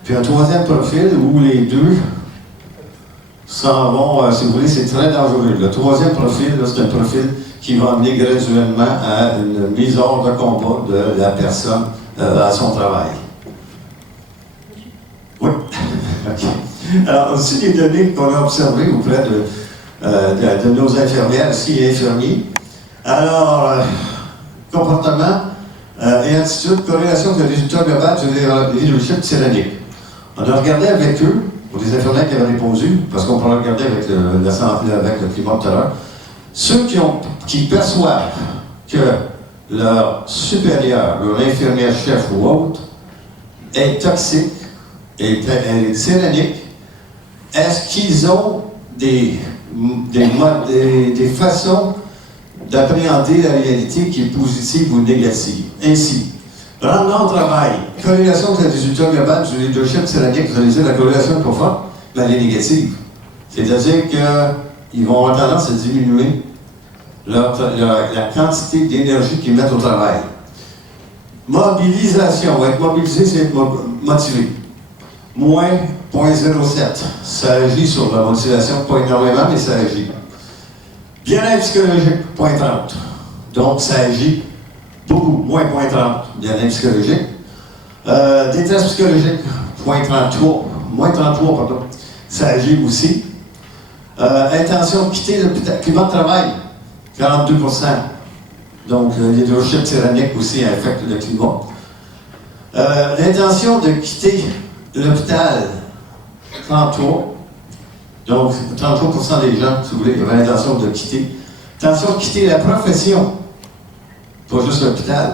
Puis un troisième profil où les deux s'en vont, si vous voulez, c'est très dangereux. Le troisième profil, c'est un profil qui va amener graduellement à une mise hors de combat de la personne à son travail. Oui. OK. Alors, aussi des données qu'on a observées auprès de nos infirmières ici et infirmiers. Alors, comportement et attitude, corrélation avec le résultat global du leadership tyrannique. On a regardé avec eux, pour les infirmières qui avaient répondu, parce qu'on pourrait regarder avec le climat tout à l'heure, ceux qui perçoivent que leur supérieur, leur infirmière chef ou autre, est toxique, est tyrannique, est-ce qu'ils ont des façons d'appréhender la réalité qui est positive ou négative? Ainsi, rendement au travail, corrélation avec le résultat global du leadership tyrannique, vous allez dire la corrélation n'est pas forte, mais elle est négative. C'est-à-dire qu'ils vont avoir tendance à diminuer la quantité d'énergie qu'ils mettent au travail. Mobilisation, on va être mobilisé, c'est être motivé. Moins 0,07. Ça agit sur la motivation, pas énormément, mais ça agit. Bien-être psychologique, 0,30. Donc, ça agit beaucoup, moins 0,30. Bien-être psychologique. Détresse psychologique, 0,33. Moins 33, pardon. Ça agit aussi. Intention de quitter le climat de travail, 42%. Donc, le leadership tyrannique aussi affecte le climat. L'intention de quitter l'hôpital, 33. Donc, 33% des gens, si vous voulez, avaient l'intention de quitter. L'intention de quitter la profession, pas juste l'hôpital.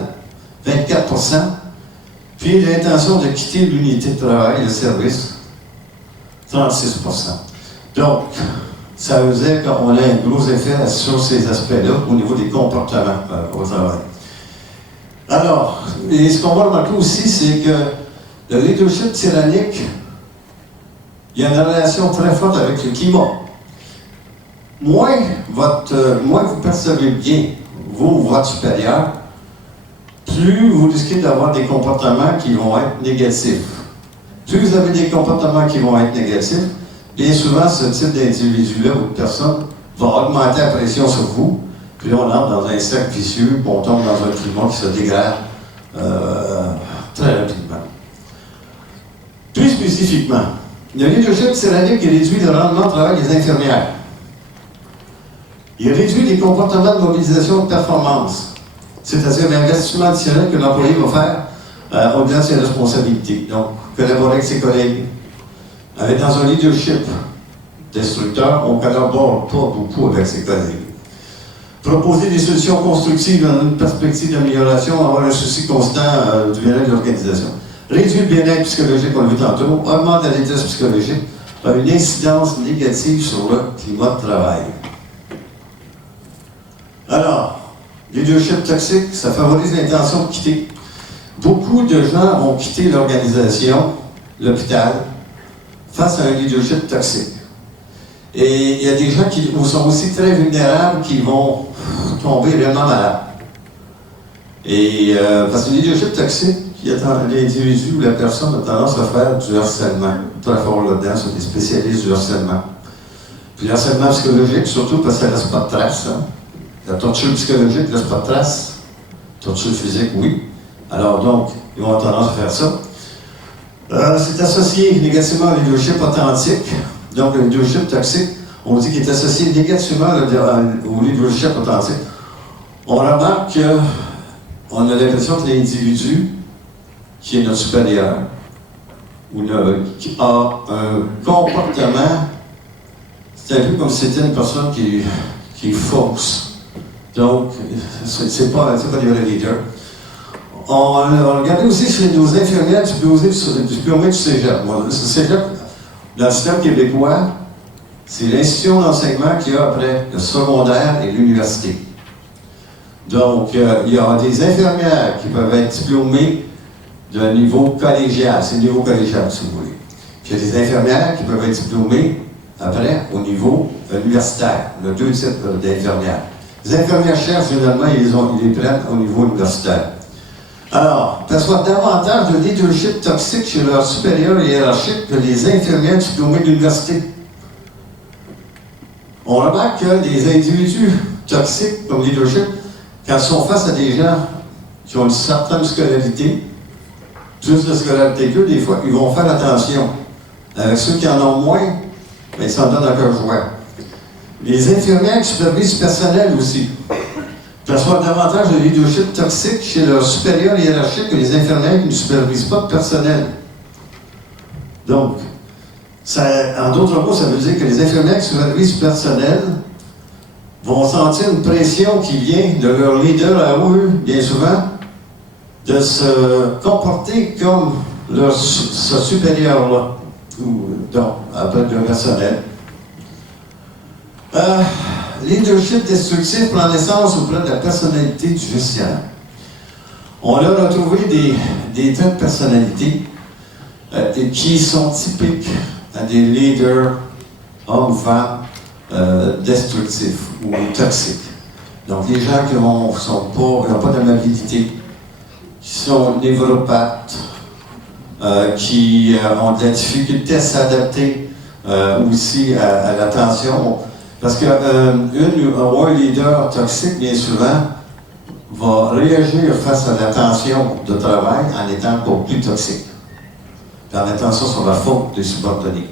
24%. Puis l'intention de quitter l'unité de travail, le service, 36%. Donc, ça faisait qu'on a un gros effet sur ces aspects-là au niveau des comportements au travail. Alors, et ce qu'on va remarquer aussi, c'est que le leadership tyrannique, il y a une relation très forte avec le climat. Moins vous percevez bien vous ou votre supérieur, plus vous risquez d'avoir des comportements qui vont être négatifs. Plus vous avez des comportements qui vont être négatifs, bien souvent, ce type d'individu-là ou de personne va augmenter la pression sur vous, puis là, on entre dans un cercle vicieux, puis on tombe dans un climat qui se dégrade très rapidement. Plus spécifiquement, le leadership tyrannique réduit le rendement de travail des infirmières. Il réduit les comportements de mobilisation de performance, c'est-à-dire l'investissement additionnel que l'employé va faire au-delà de ses responsabilités. Donc, collaborer avec ses collègues. Avec dans un leadership destructeur, on ne collabore pas beaucoup avec ses collègues. Proposer des solutions constructives dans une perspective d'amélioration, avoir un souci constant du bien-être de l'organisation. Réduire le bien-être psychologique, on l'a vu tantôt, augmente la détresse psychologique, a une incidence négative sur le climat de travail. Alors, leadership toxique, ça favorise l'intention de quitter. Beaucoup de gens vont quitter l'organisation, l'hôpital, face à un leadership toxique. Et il y a des gens qui sont aussi très vulnérables qui vont tomber réellement malades. Et parce que le leadership toxique, l'individu ou la personne a tendance à faire du harcèlement. Très fort là-dedans, sont des spécialistes du harcèlement. Puis le harcèlement psychologique, surtout parce que ça ne laisse pas de traces. Hein. La torture psychologique ne laisse pas de traces. Torture physique, oui. Alors donc, ils vont avoir tendance à faire ça. C'est associé négativement au leadership authentique. Donc, le leadership toxique, on dit qu'il est associé négativement au leadership authentique. On remarque qu'on a l'impression que l'individu qui est notre supérieur ou qui a un comportement, c'est un peu comme si c'était une personne qui est fausse. Donc, c'est pas des vrais leaders. On regardait aussi chez nos infirmières du diplômé du cégep. Le cégep, dans le système québécois, c'est l'institution d'enseignement qu'il y a après le secondaire et l'université. Donc, il y a des infirmières qui peuvent être diplômées d'un niveau collégial. C'est le niveau collégial, si vous voulez. Puis il y a des infirmières qui peuvent être diplômées après au niveau universitaire. On a deux types d'infirmières. Les infirmières-chefs, généralement, ils les prennent au niveau universitaire. Alors, perçoivent davantage de leadership toxique chez leurs supérieurs hiérarchiques que les infirmières diplômées de l'université. On remarque que les individus toxiques comme leadership, quand ils sont face à des gens qui ont une certaine scolarité, plus de scolarité qu'eux, des fois, ils vont faire attention. Avec ceux qui en ont moins, bien, ils s'en donnent à cœur joie. Les infirmières qui supervisent le personnel aussi perçoivent davantage de leadership toxique chez leurs supérieurs hiérarchiques que les infirmières qui ne supervisent pas de personnel. Donc, en d'autres mots, ça veut dire que les infirmières qui supervisent le personnel vont sentir une pression qui vient de leur leader à eux, bien souvent, de se comporter comme ce supérieur-là, ou donc, après le personnel. Leadership destructif prend naissance auprès de la personnalité du gestionnaire. On a retrouvé des traits de personnalité qui sont typiques à des leaders, hommes ou femmes, destructifs ou toxiques. Donc, les gens qui n'ont pas d'amabilité, qui sont névropathes, qui ont de la difficulté à s'adapter aussi à l'attention. Parce qu'un leader toxique, bien souvent, va réagir face à la tension de travail en étant encore plus toxique, en mettant ça sur la faute des subordonnés.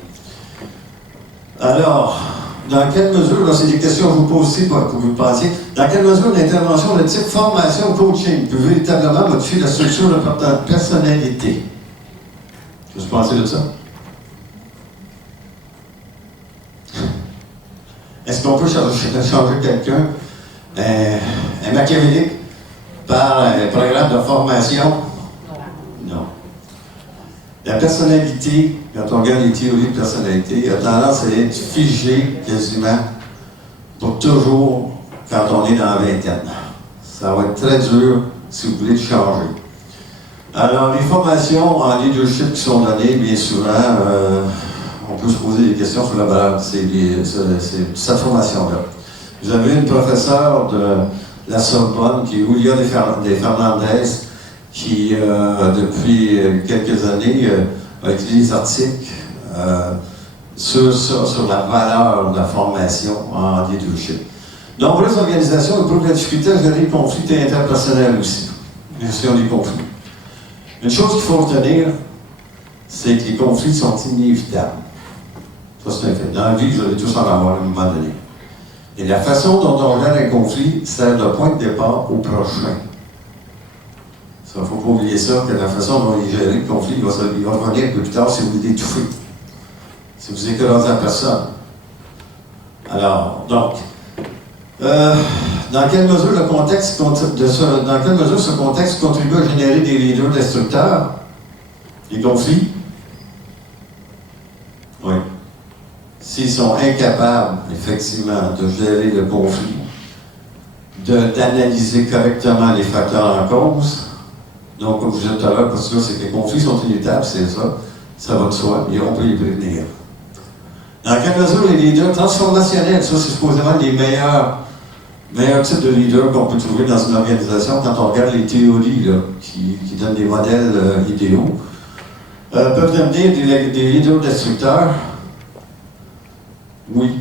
Alors, dans quelle mesure, là c'est des questions que je vous pose aussi pour que vous pensiez, dans quelle mesure l'intervention de type formation coaching peut véritablement modifier la structure de votre personnalité? Qu'est-ce que vous pensez de ça? Est-ce qu'on peut changer quelqu'un, un machiavélique, par un programme de formation? Non. La personnalité, quand on regarde les théories de personnalité, a tendance à être figée quasiment pour toujours quand on est dans la vingtaine. Ça va être très dur si vous voulez le changer. Alors, les formations en leadership qui sont données, bien souvent, on peut se poser des questions sur la valeur de cette formation-là. Vous avez une professeure de la Sorbonne, qui est Julia de Fernandez, qui, depuis quelques années, a écrit des articles sur la valeur de la formation en leadership. Nombreuses organisations éprouvent la difficulté à gérer les conflits interpersonnels aussi, la gestion des conflits. Une chose qu'il faut retenir, c'est que les conflits sont inévitables. Ça, c'est un fait. Dans la vie, vous allez tous en avoir à un moment donné. Et la façon dont on regarde un conflit sert de point de départ au prochain. Il ne faut pas oublier ça, que la façon dont il gère le conflit, il va revenir un peu plus tard si vous l'étouffez. Si vous écrasez la personne. Alors, donc, dans quelle mesure ce contexte contribue à générer des leaders destructeurs? Les conflits? Oui. S'ils sont incapables, effectivement, de gérer le conflit, d'analyser correctement les facteurs en cause, donc, comme je disais tout à l'heure, parce que c'est que les conflits sont inévitables, c'est ça, ça va de soi, et on peut les prévenir. Dans quelle mesure les leaders transformationnels, ça c'est supposément les meilleurs types de leaders qu'on peut trouver dans une organisation quand on regarde les théories là, qui donnent des modèles idéaux, peuvent devenir des leaders destructeurs? Oui.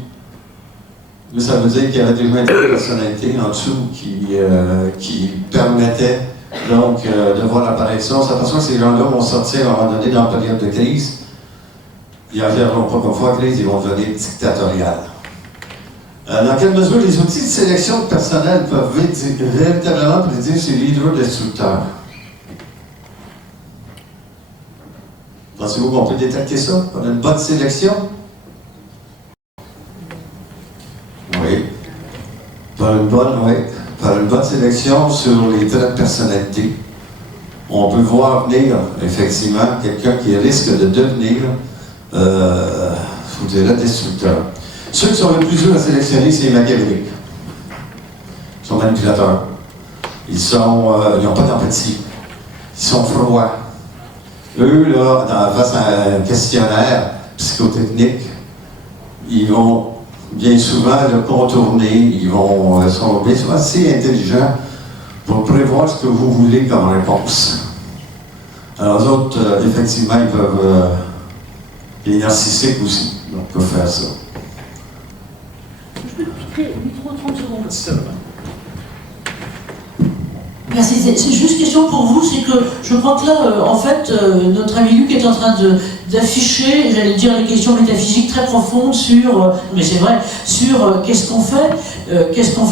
Mais ça veut dire qu'il y avait déjà une personnalité en dessous qui permettait donc de voir l'apparition. On s'aperçoit que ces gens-là vont sortir à un moment donné dans la période de crise. Ils n'agiront pas comme fois crise, ils vont devenir dictatoriales. Dans quelle mesure les outils de sélection de personnel peuvent véritablement prédire ces leaders destructeurs? Pensez-vous qu'on peut détecter ça? On a une bonne sélection? Oui. Par une bonne sélection sur les traits de personnalité, on peut voir venir, effectivement, quelqu'un qui risque de devenir, je vous dirais, destructeur. Ceux qui sont le plus durs à sélectionner, c'est les machiavéliques. Ils sont manipulateurs. Ils n'ont pas d'empathie. Ils sont froids. Eux, là, face à un questionnaire psychotechnique, ils vont bien souvent le contourner, ils sont bien souvent assez intelligents pour prévoir ce que vous voulez comme réponse. Alors, les autres, effectivement, ils peuvent. Les narcissiques aussi, donc peuvent faire ça. Je peux piquer le micro 30 secondes. Merci. C'est juste question pour vous, c'est que je crois que là, en fait, notre ami Luc est en train d'afficher, j'allais dire, les questions métaphysiques très profondes sur, mais c'est vrai, sur qu'est-ce qu'on fait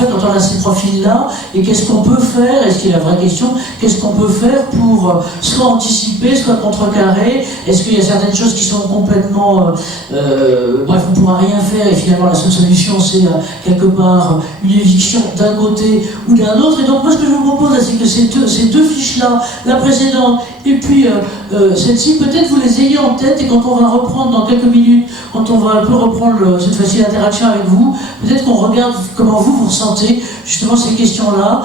quand on a ces profils-là, et qu'est-ce qu'on peut faire, est-ce qu'il y a la vraie question, qu'est-ce qu'on peut faire pour soit anticiper, soit contrecarrer, est-ce qu'il y a certaines choses qui sont complètement, bref, on ne pourra rien faire, et finalement la seule solution c'est quelque part une éviction d'un côté ou d'un autre, et donc moi ce que je vous propose, c'est que ces deux fiches-là, la précédente et puis celle-ci, peut-être vous les ayez en tête, et quand on va reprendre dans quelques minutes, quand on va un peu reprendre cette fois-ci l'interaction avec vous, peut-être qu'on regarde comment vous ressentez justement ces questions-là.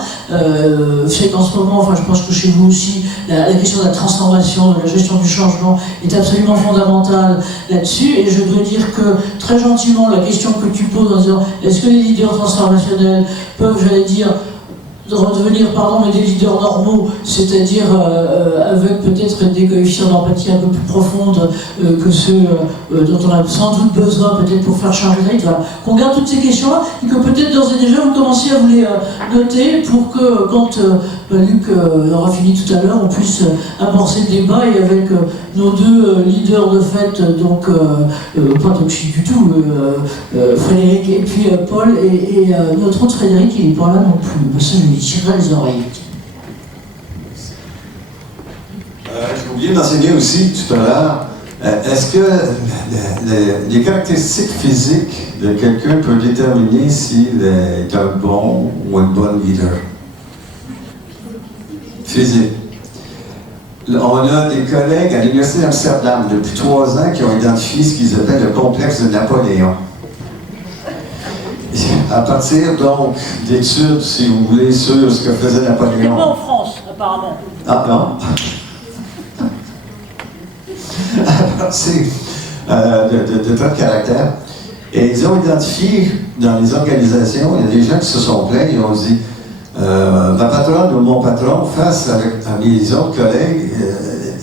C'est qu'en ce moment, enfin je pense que chez vous aussi, la question de la transformation, de la gestion du changement est absolument fondamentale là-dessus, et je dois dire que très gentiment, la question que tu poses en disant est-ce que les leaders transformationnels peuvent, j'allais dire, de redevenir, mais des leaders normaux, c'est-à-dire avec peut-être des coefficients d'empathie un peu plus profondes que ceux dont on a sans doute besoin peut-être pour faire changer les voilà. Qu'on garde toutes ces questions-là et que peut-être d'ores et déjà vous commenciez à vous les noter pour que quand Luc aura fini tout à l'heure, on puisse amorcer le débat, et avec nos deux leaders de fait, donc pas toxiques du tout, Frédéric et puis Paul, et notre autre Frédéric, il n'est pas là non plus. Ça, je lui tirerai les oreilles. J'ai oublié d'enseigner aussi tout à l'heure, est-ce que les caractéristiques physiques de quelqu'un peuvent déterminer s'il est un bon ou une bonne leader? physique. On a des collègues à l'Université d'Amsterdam depuis 3 ans qui ont identifié ce qu'ils appellent le complexe de Napoléon. À partir donc d'études, si vous voulez, sur ce que faisait Napoléon. C'est pas en France, apparemment. Ah non? À partir de traits de caractère. Et ils ont identifié dans les organisations, il y a des gens qui se sont plaints, ils ont dit ma patronne ou mon patron, face à mes autres collègues,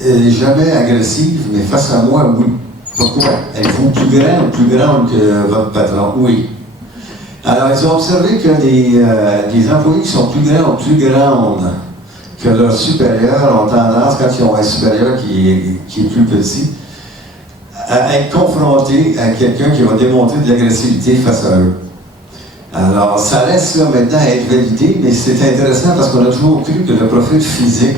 elle n'est jamais agressive, mais face à moi, oui. Pourquoi? Êtes-vous plus grand ou plus grande que votre patron? Oui. Alors, ils ont observé que les employés qui sont plus grands ou plus grandes que leurs supérieurs ont tendance, quand ils ont un supérieur qui est plus petit, à être confrontés à quelqu'un qui va démontrer de l'agressivité face à eux. Alors, ça reste là maintenant à être validé, mais c'est intéressant parce qu'on a toujours cru que le profil physique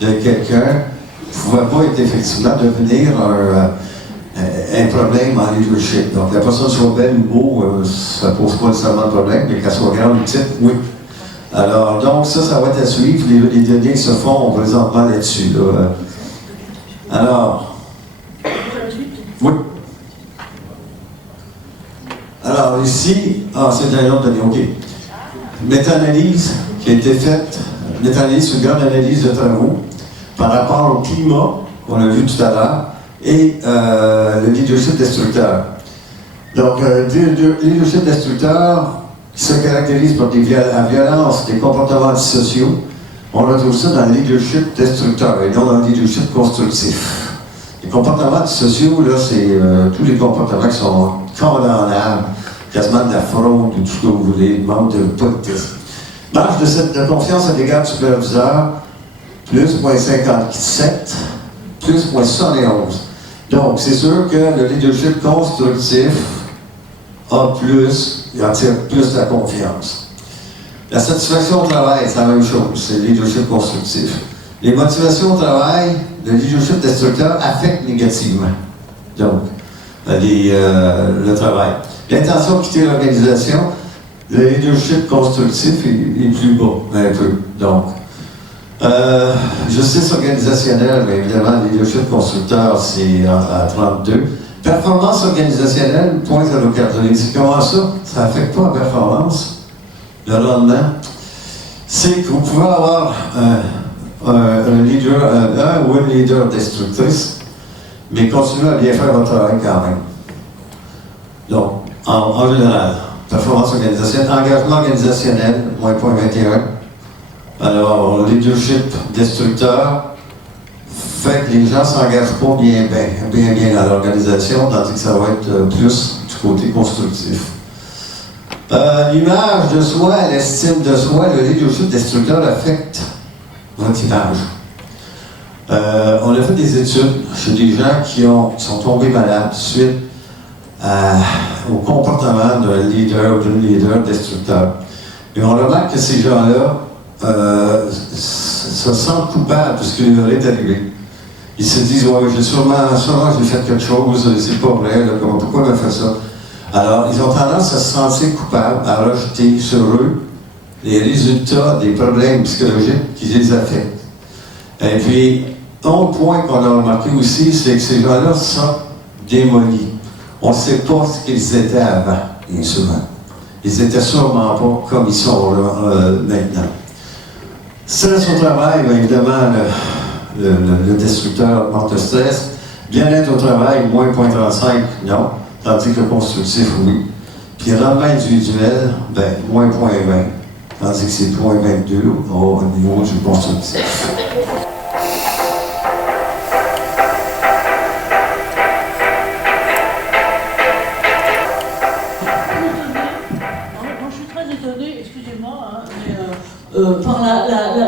de quelqu'un ne pouvait pas être effectivement devenir un problème en leadership. Donc, la personne soit belle ou beau, ça ne pose pas nécessairement de problème, mais qu'elle soit grande ou petite, oui. Alors, donc, ça va être à suivre. Les données se font présentement là-dessus. Là. Alors, oui. Alors, ici, c'est un autre donné, OK. Méta-analyse qui a été faite, méta-analyse, une grande analyse de travaux par rapport au climat qu'on a vu tout à l'heure et le leadership destructeur. Donc, le leadership destructeur qui se caractérise par la violence, des comportements antisociaux, on retrouve ça dans le leadership destructeur et non dans le leadership constructif. Les comportements antisociaux, là, c'est tous les comportements qui sont condamnables, quasiment de la fraude ou tout ce que vous voulez, le manque de politisme. Marge de confiance à l'égard du superviseur, plus 0,57, plus 0,71. Donc, c'est sûr que le leadership constructif il en tire plus de la confiance. La satisfaction au travail, c'est la même chose, c'est le leadership constructif. Les motivations au travail, le leadership destructeur affecte négativement, donc, le travail. L'intention de quitter l'organisation, le leadership constructif est plus bas, un peu, donc. Justice organisationnelle, mais évidemment, le leadership constructeur, c'est à 32. Performance organisationnelle, point à l'occasion. Comment ça? Ça n'affecte pas la performance, le rendement. C'est que vous pouvez avoir un leader, ou une leader destructrice, mais continuez à bien faire votre travail quand même. Donc, en général, performance organisationnelle, engagement organisationnel, moins 0,21. Alors, le leadership destructeur fait que les gens ne s'engagent pas bien dans l'organisation, tandis que ça va être plus du côté constructif. L'image de soi, l'estime de soi, le leadership destructeur affecte votre image. On a fait des études chez des gens qui sont tombés malades suite au comportement d'un leader ou d'une leader destructeur. Et on remarque que ces gens-là se sentent coupables de ce qui leur est arrivé. Ils se disent, ouais, sûrement j'ai fait quelque chose, c'est pas vrai, là, pourquoi me faire ça? Alors, ils ont tendance à se sentir coupables, à rejeter sur eux les résultats des problèmes psychologiques qui les affectent. Et puis, un point qu'on a remarqué aussi, c'est que ces gens-là sont démolis. On ne sait pas ce qu'ils étaient avant, bien souvent. Ils n'étaient sûrement pas comme ils sont là, maintenant. Stress au travail, bien évidemment, le destructeur augmente le stress. Bien-être au travail, moins 0,35, non. Tandis que le constructif, oui. Puis rendement individuel, ben, moins 0,20. Tandis que c'est 0,22 au niveau du constructif.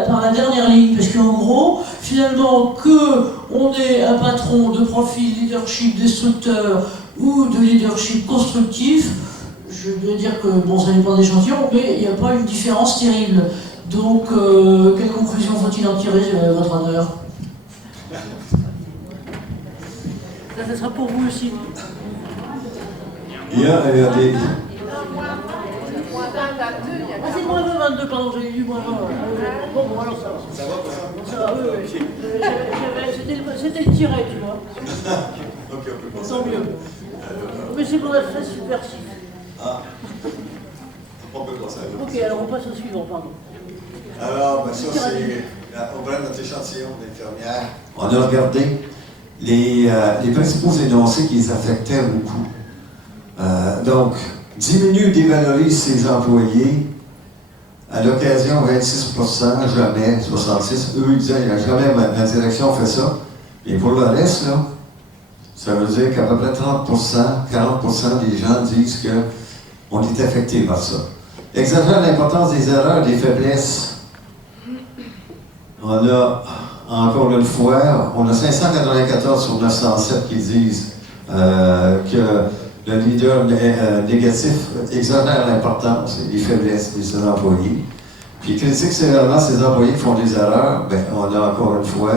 Par la dernière ligne, parce qu'en gros, finalement, qu'on ait un patron de profil leadership destructeur ou de leadership constructif, je dois dire que, bon, ça dépend des échantillons, mais il n'y a pas une différence terrible. Donc, quelle conclusion faut-il en tirer, votre honneur? Ça sera pour vous aussi. Il y a des... Moins 20, 22, il y a Ah, c'est moins 20, 22, pardon, j'ai lu moins 20. Bon, alors ça va. Ça va pour ça? Ça va, oui. C'était le tiret, tu vois. Ok, on peut penser. Tant mieux. Mais c'est qu'on a fait subversif. Ah, on peut penser à l'autre. Ok, alors on passe au suivant, pardon. Alors, ça, c'est. On prend notre échantillon d'infirmières. On a regardé les principaux énoncés qui les affectaient beaucoup. Donc, diminue, dévalorise ses employés. À l'occasion, 26%, jamais 66%. Eux, ils disaient, jamais ma direction fait ça. Et pour le reste, là, ça veut dire qu'à peu près 30%, 40% des gens disent qu'on est affecté par ça. Exagère l'importance des erreurs, des faiblesses. On a, encore une fois, on a 594 sur 907 qui disent que le leader négatif exagère l'importance et les faiblesses de ses employés. Puis critique sévèrement ses employés qui font des erreurs. Ben, on a encore une fois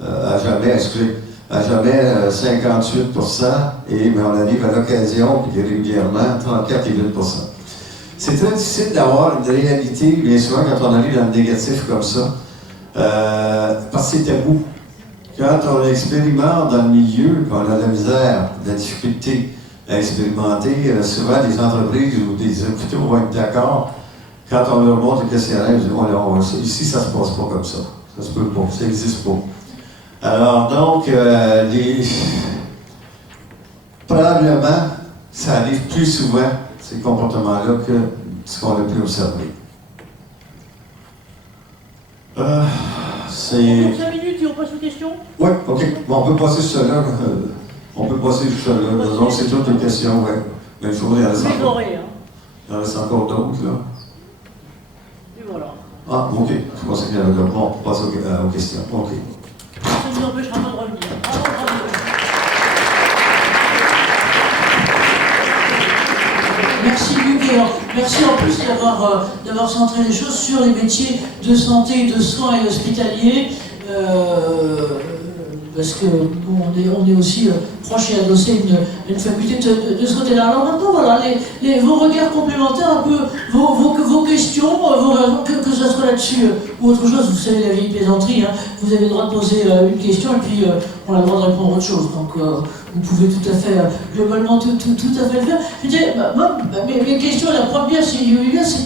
à jamais 58%, mais on arrive à l'occasion, puis régulièrement, 34 et 8%. C'est très difficile d'avoir une réalité, bien souvent, quand on arrive dans le négatif comme ça, parce que c'est tabou. Quand on expérimente dans le milieu, on a de la misère, de la difficulté à expérimenter, souvent les entreprises ou des hôpitaux vont être d'accord. Quand on leur montre le questionnaire, ils disent ici, ça ne se passe pas comme ça. Ça se peut pas, ça n'existe pas. Alors, donc, probablement, ça arrive plus souvent, ces comportements-là, que ce qu'on a pu observer. C'est... 5 minutes et on passe aux questions? Oui, OK. Bon, on peut passer sur cela. On peut passer sur cela. Donc, c'est toute une question, oui. Mais il faudrait y en reste encore. Il en reste encore d'autres, là. Et voilà. Ah, OK. Je pensais qu'il y en avait d'autres. Bon, on passe aux questions. OK. Ça ne nous empêchera pas de revenir. Merci Luc, merci en plus d'avoir centré les choses sur les métiers de santé, de soins et hospitaliers, parce que on est aussi proche et adossé une faculté de ce côté-là. Alors maintenant, voilà, vos regards complémentaires, un peu vos questions, que ce soit là-dessus ou autre chose, vous savez la vieille plaisanterie, hein, vous avez le droit de poser une question et puis on a le droit de répondre à autre chose. Donc vous pouvez tout à fait, globalement, tout à fait le faire. Je disais, mes questions, la première, c'est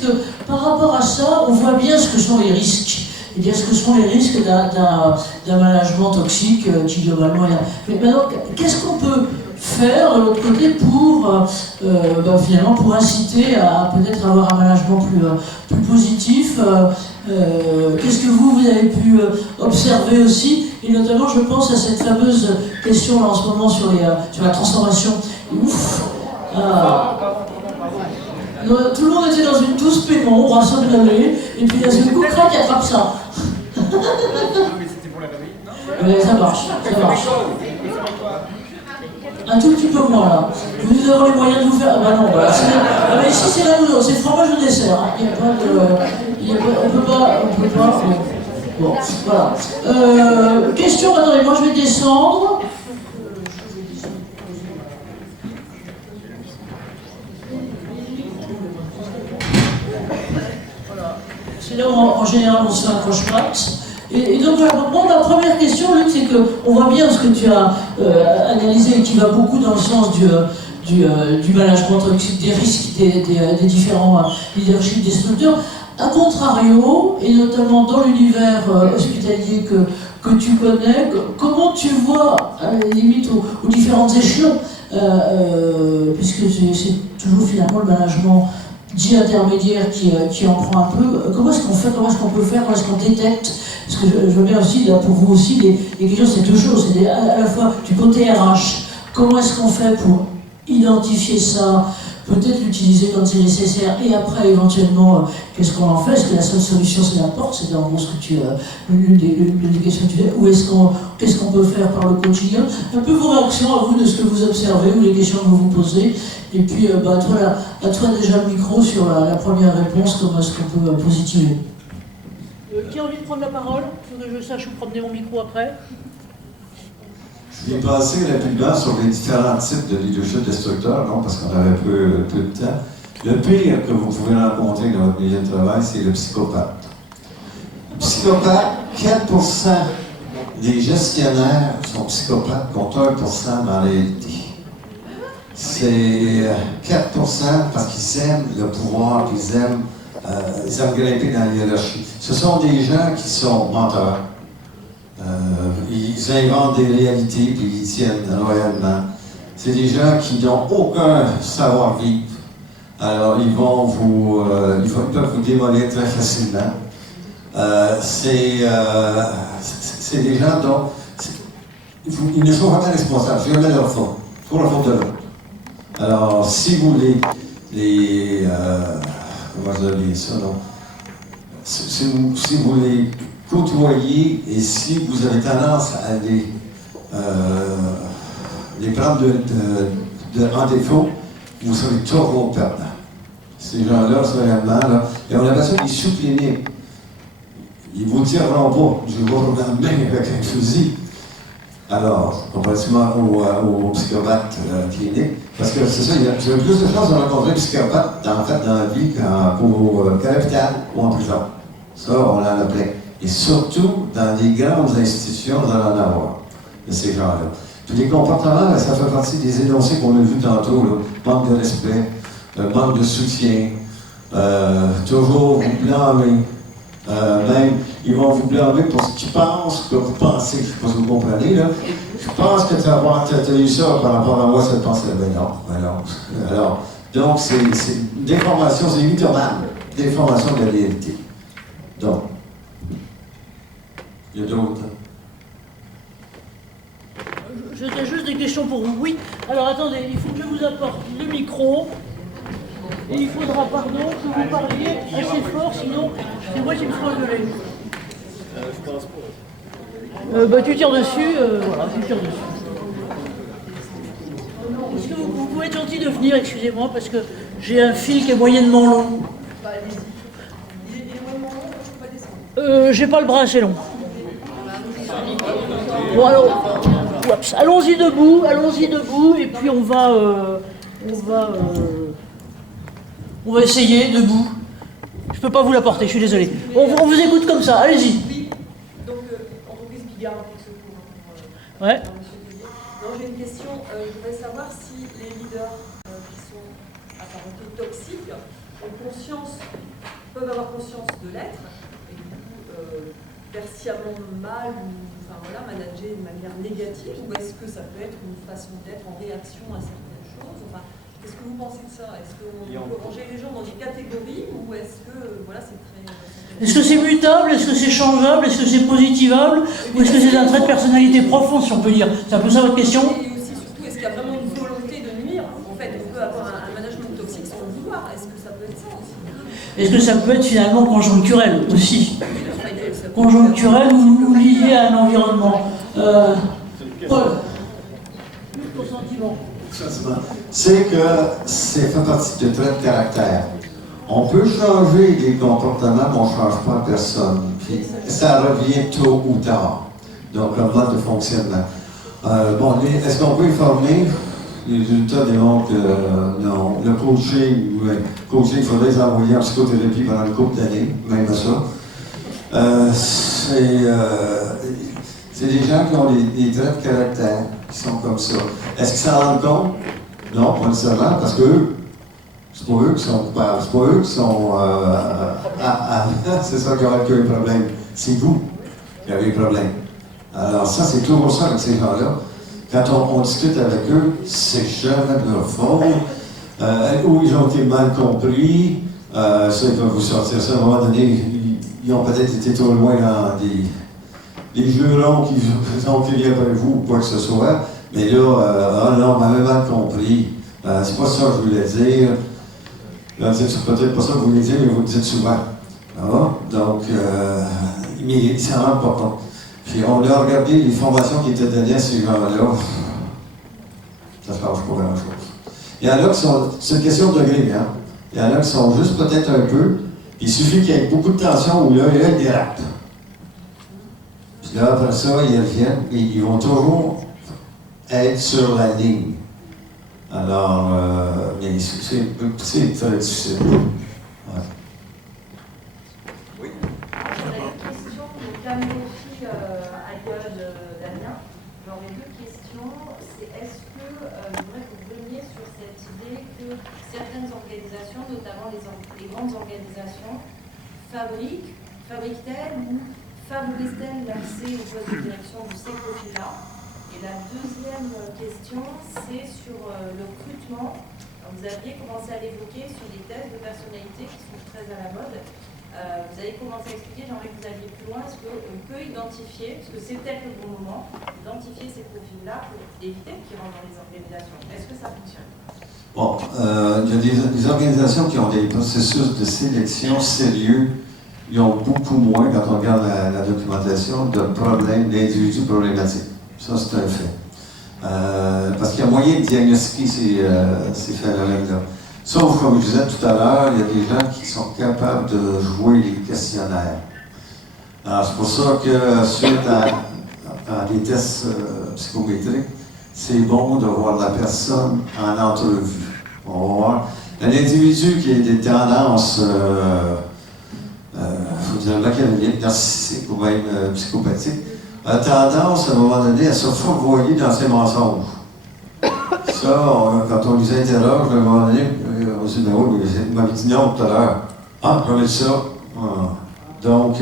que par rapport à ça, on voit bien ce que sont les risques. Et bien ce que sont les risques d'un management toxique qui globalement est... Mais maintenant, qu'est-ce qu'on peut faire de l'autre côté pour finalement pour inciter à peut-être avoir un management plus positif? Qu'est-ce que vous avez pu observer aussi? Et notamment, je pense à cette fameuse question là en ce moment sur la transformation. Ouf! Tout le monde était dans une douce pénombre, à somnoler, et puis d'un seul coup, crac, il attrape ça. Mais c'était pour la famille. Mais ça marche. Un tout petit peu moins là. Vous avez les moyens de vous faire. Ah bah non, voilà. Mais ici c'est là où c'est fromage au dessert. Hein. Il n'y a pas de. On peut pas. Bon, voilà. Question, attendez, moi je vais descendre. C'est là où en général on se fait un croche-patte. Et donc voilà, bon, la première question, Luc, c'est qu'on voit bien ce que tu as analysé et qui va beaucoup dans le sens du management toxique, des risques des différents leaderships des structures. A contrario, et notamment dans l'univers hospitalier que tu connais, comment tu vois, à la limite, aux différentes échelons, puisque c'est toujours finalement le management dit intermédiaire qui en prend un peu, comment est-ce qu'on fait, comment est-ce qu'on peut faire, comment est-ce qu'on détecte? Parce que je veux bien aussi, là, pour vous aussi, les questions, c'est deux choses. C'est à la fois du côté RH, comment est-ce qu'on fait pour identifier ça, peut-être l'utiliser quand c'est nécessaire, et après, éventuellement, qu'est-ce qu'on en fait? Est-ce que la seule solution, c'est la porte? C'est en gros ce que l'une des questions que tu fais. Ou qu'est-ce qu'on peut faire par le coaching? Un peu vos réactions à vous de ce que vous observez, ou les questions que vous vous posez. Et puis, à toi déjà le micro sur la première réponse, comment est-ce qu'on peut positiver? Qui a envie de prendre la parole? Pour que je sache où promener mon micro après. Je vais passer rapidement sur les différents types de leadership destructeur, non, parce qu'on avait peu de temps. Le pire que vous pouvez rencontrer dans votre milieu de travail, c'est le psychopathe. Le psychopathe, 4% des gestionnaires sont psychopathes contre 1% dans la réalité. C'est 4% parce qu'ils aiment le pouvoir, qu'ils aiment grimper dans la hiérarchie. Ce sont des gens qui sont menteurs. Ils inventent des réalités puis ils tiennent loyalement. C'est des gens qui n'ont aucun savoir-vivre. Alors, ils peuvent vous démolir très facilement. C'est des gens dont ils ne sont jamais responsables, jamais leur faute. Pour la faute de l'autre. Alors, si vous comment je dis ça, non? Si vous les côtoyez et si vous avez tendance à les prendre en défaut, vous serez toujours perdant. Ces gens-là, réellement, là, et on appelle ça des sous-cliniques. Ils ne vous tireront pas du jour au lendemain avec un fusil. Alors, comparativement aux psychopathes cliniques, parce que c'est ça, il y a plus de chances de rencontrer un psychopathe dans la vie qu'à l'hôpital ou en prison. Ça, on en a plein. Et surtout, dans les grandes institutions, on en avoir de ces gens-là. Puis les comportements, ça fait partie des énoncés qu'on a vus tantôt, là. Manque de respect, manque de soutien, toujours vous blâmer. Même, ils vont vous blâmer pour ce qu'ils pensent, que vous pensez, je ne sais pas si vous comprenez, là. Je pense que tu as eu ça par rapport à moi, cette pensée-là. Ben non. Alors, donc, c'est une déformation, c'est mythomane, déformation de la réalité. Donc, il y a d'autres. J'ai juste des questions pour vous. Oui, alors attendez, il faut que je vous apporte le micro. Et il faudra, pardon, que vous parliez assez fort, sinon c'est moi qui me ferai engueuler. Tu tires dessus, voilà, tu tires dessus. Est-ce que vous pouvez être gentil de venir, excusez-moi, parce que j'ai un fil qui est moyennement long. J'ai pas le bras assez long. Bon alors, allons-y debout, et puis on va essayer debout. Je peux pas vous l'apporter, je suis désolé. On vous écoute comme ça, allez-y. Oui, donc entreprise Bigard, avec ce cours. Ouais. Non, j'ai une question. Je voudrais savoir si les leaders qui sont apparentés toxiques peuvent avoir conscience de l'être, et du coup faire sciemment mal ou manager de manière négative, ou est-ce que ça peut être une façon d'être en réaction à certaines choses? Qu'est-ce que vous pensez de ça? Est-ce qu'on peut ranger les gens dans des catégories ou est-ce que c'est très... Est-ce que c'est mutable? Est-ce que c'est changeable? Est-ce que c'est positivable? Ou est-ce que c'est un trait de personnalité profond, si on peut dire? C'est un peu ça votre question? Et aussi, surtout, est-ce qu'il y a vraiment une volonté de nuire? En fait, on peut avoir un management toxique sans le vouloir. Est-ce que ça peut être ça aussi? Est-ce que ça peut être finalement conjoncturel aussi? Conjoncturel ou lié à un environnement? Paul, ton sentiment? C'est que c'est fait partie de traits de caractère. On peut changer des comportements, mais on ne change pas personne. Puis ça revient tôt ou tard. Donc, un mode de fonctionnement. Est-ce qu'on peut y former? Les résultats démontrent que non. Le coaching, il faudrait les envoyer en psychothérapie pendant une couple d'années, même ça. C'est des gens qui ont des traits de caractère, qui sont comme ça. Est-ce qu'ils s'en rendent compte? Non, pas nécessairement, parce que c'est pas eux qui sont coupables, c'est pas eux qui sont... c'est ça qui a eu le problème. C'est vous qui avez le problème. Alors ça, c'est toujours ça avec ces gens-là. Quand on discute avec eux, c'est jamais de leur faute. Ou ils ont été mal compris. Ça, ils peuvent vous sortir ça. À un moment donné, ils ont peut-être été trop loin dans des jurons qui ont crié après vous ou quoi que ce soit. Mais là, non, on m'avait mal compris. C'est pas ça que je voulais dire. Là, c'est peut-être pas ça que vous voulez dire, mais vous le dites souvent. Donc, mais ils s'en rendent pas compte. Puis on a regardé les formations qui étaient données à ces gens-là. Ça ne change pas grand-chose. Il y en a qui sont... C'est une question de degré, hein? Il y en a qui sont juste peut-être un peu. Il suffit qu'il y ait beaucoup de tension où là, ils dérapent. Puis là, après ça, ils reviennent et ils vont toujours être sur la ligne. Alors, mais c'est très difficile. Ouais. Oui. J'aurais deux questions, donc la même aussi à Gueule Damien. J'aurais deux questions. C'est est-ce que je voudrais que vous veniez sur cette idée que certaines organisations, notamment les grandes organisations, fabriquent-elles ou favorisent-elles l'accès au poste de direction de ces profils-là? Et la deuxième question, c'est sur le recrutement. Alors, vous aviez commencé à l'évoquer sur des tests de personnalité qui sont très à la mode. Vous avez commencé à expliquer, j'aimerais que vous alliez plus loin. Est-ce qu'on peut identifier, parce que c'est peut-être le bon moment, identifier ces profils-là pour éviter qu'ils rentrent dans les organisations? Est-ce que ça fonctionne? Bon, il y a des organisations qui ont des processus de sélection sérieux. Ils ont beaucoup moins, quand on regarde la documentation, de problèmes, d'individus problématiques. Ça, c'est un fait. Parce qu'il y a moyen de diagnostiquer ces phénomènes-là. Sauf, comme je disais tout à l'heure, il y a des gens qui sont capables de jouer les questionnaires. Alors, c'est pour ça que, suite à des tests psychométriques, c'est bon de voir la personne en entrevue. On va voir. L'individu qui a des tendances, faut dire machiavéliques, narcissiques ou même psychopathiques, a tendance, à un moment donné, à se fourvoyer dans ses mensonges. Ça, quand on les interroge, à un moment donné, on se dit, mais oui, mais vous m'avez dit non tout à l'heure. Ah, j'avais dit ça. Donc,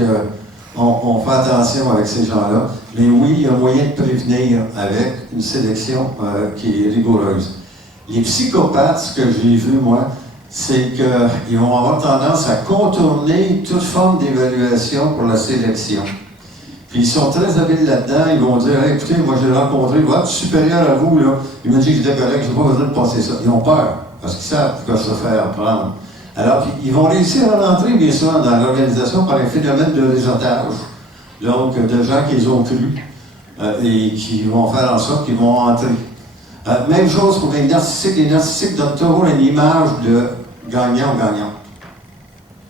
on fait attention avec ces gens-là. Mais oui, il y a moyen de prévenir avec une sélection qui est rigoureuse. Les psychopathes, ce que j'ai vu, moi, c'est qu'ils vont avoir tendance à contourner toute forme d'évaluation pour la sélection. Puis ils sont très habiles là-dedans, ils vont dire hey, écoutez, moi je l'ai rencontré, il va être supérieur à vous, là. Il m'a dit que j'étais correct, je n'ai pas besoin de passer ça. Ils ont peur, parce qu'ils savent quoi se faire prendre. Alors, ils vont réussir à rentrer, bien sûr, dans l'organisation par un phénomène de réseautage. Donc, de gens qu'ils ont cru et qui vont faire en sorte qu'ils vont entrer. Même chose pour les narcissiques. Les narcissiques donnent toujours une image de gagnant-gagnant.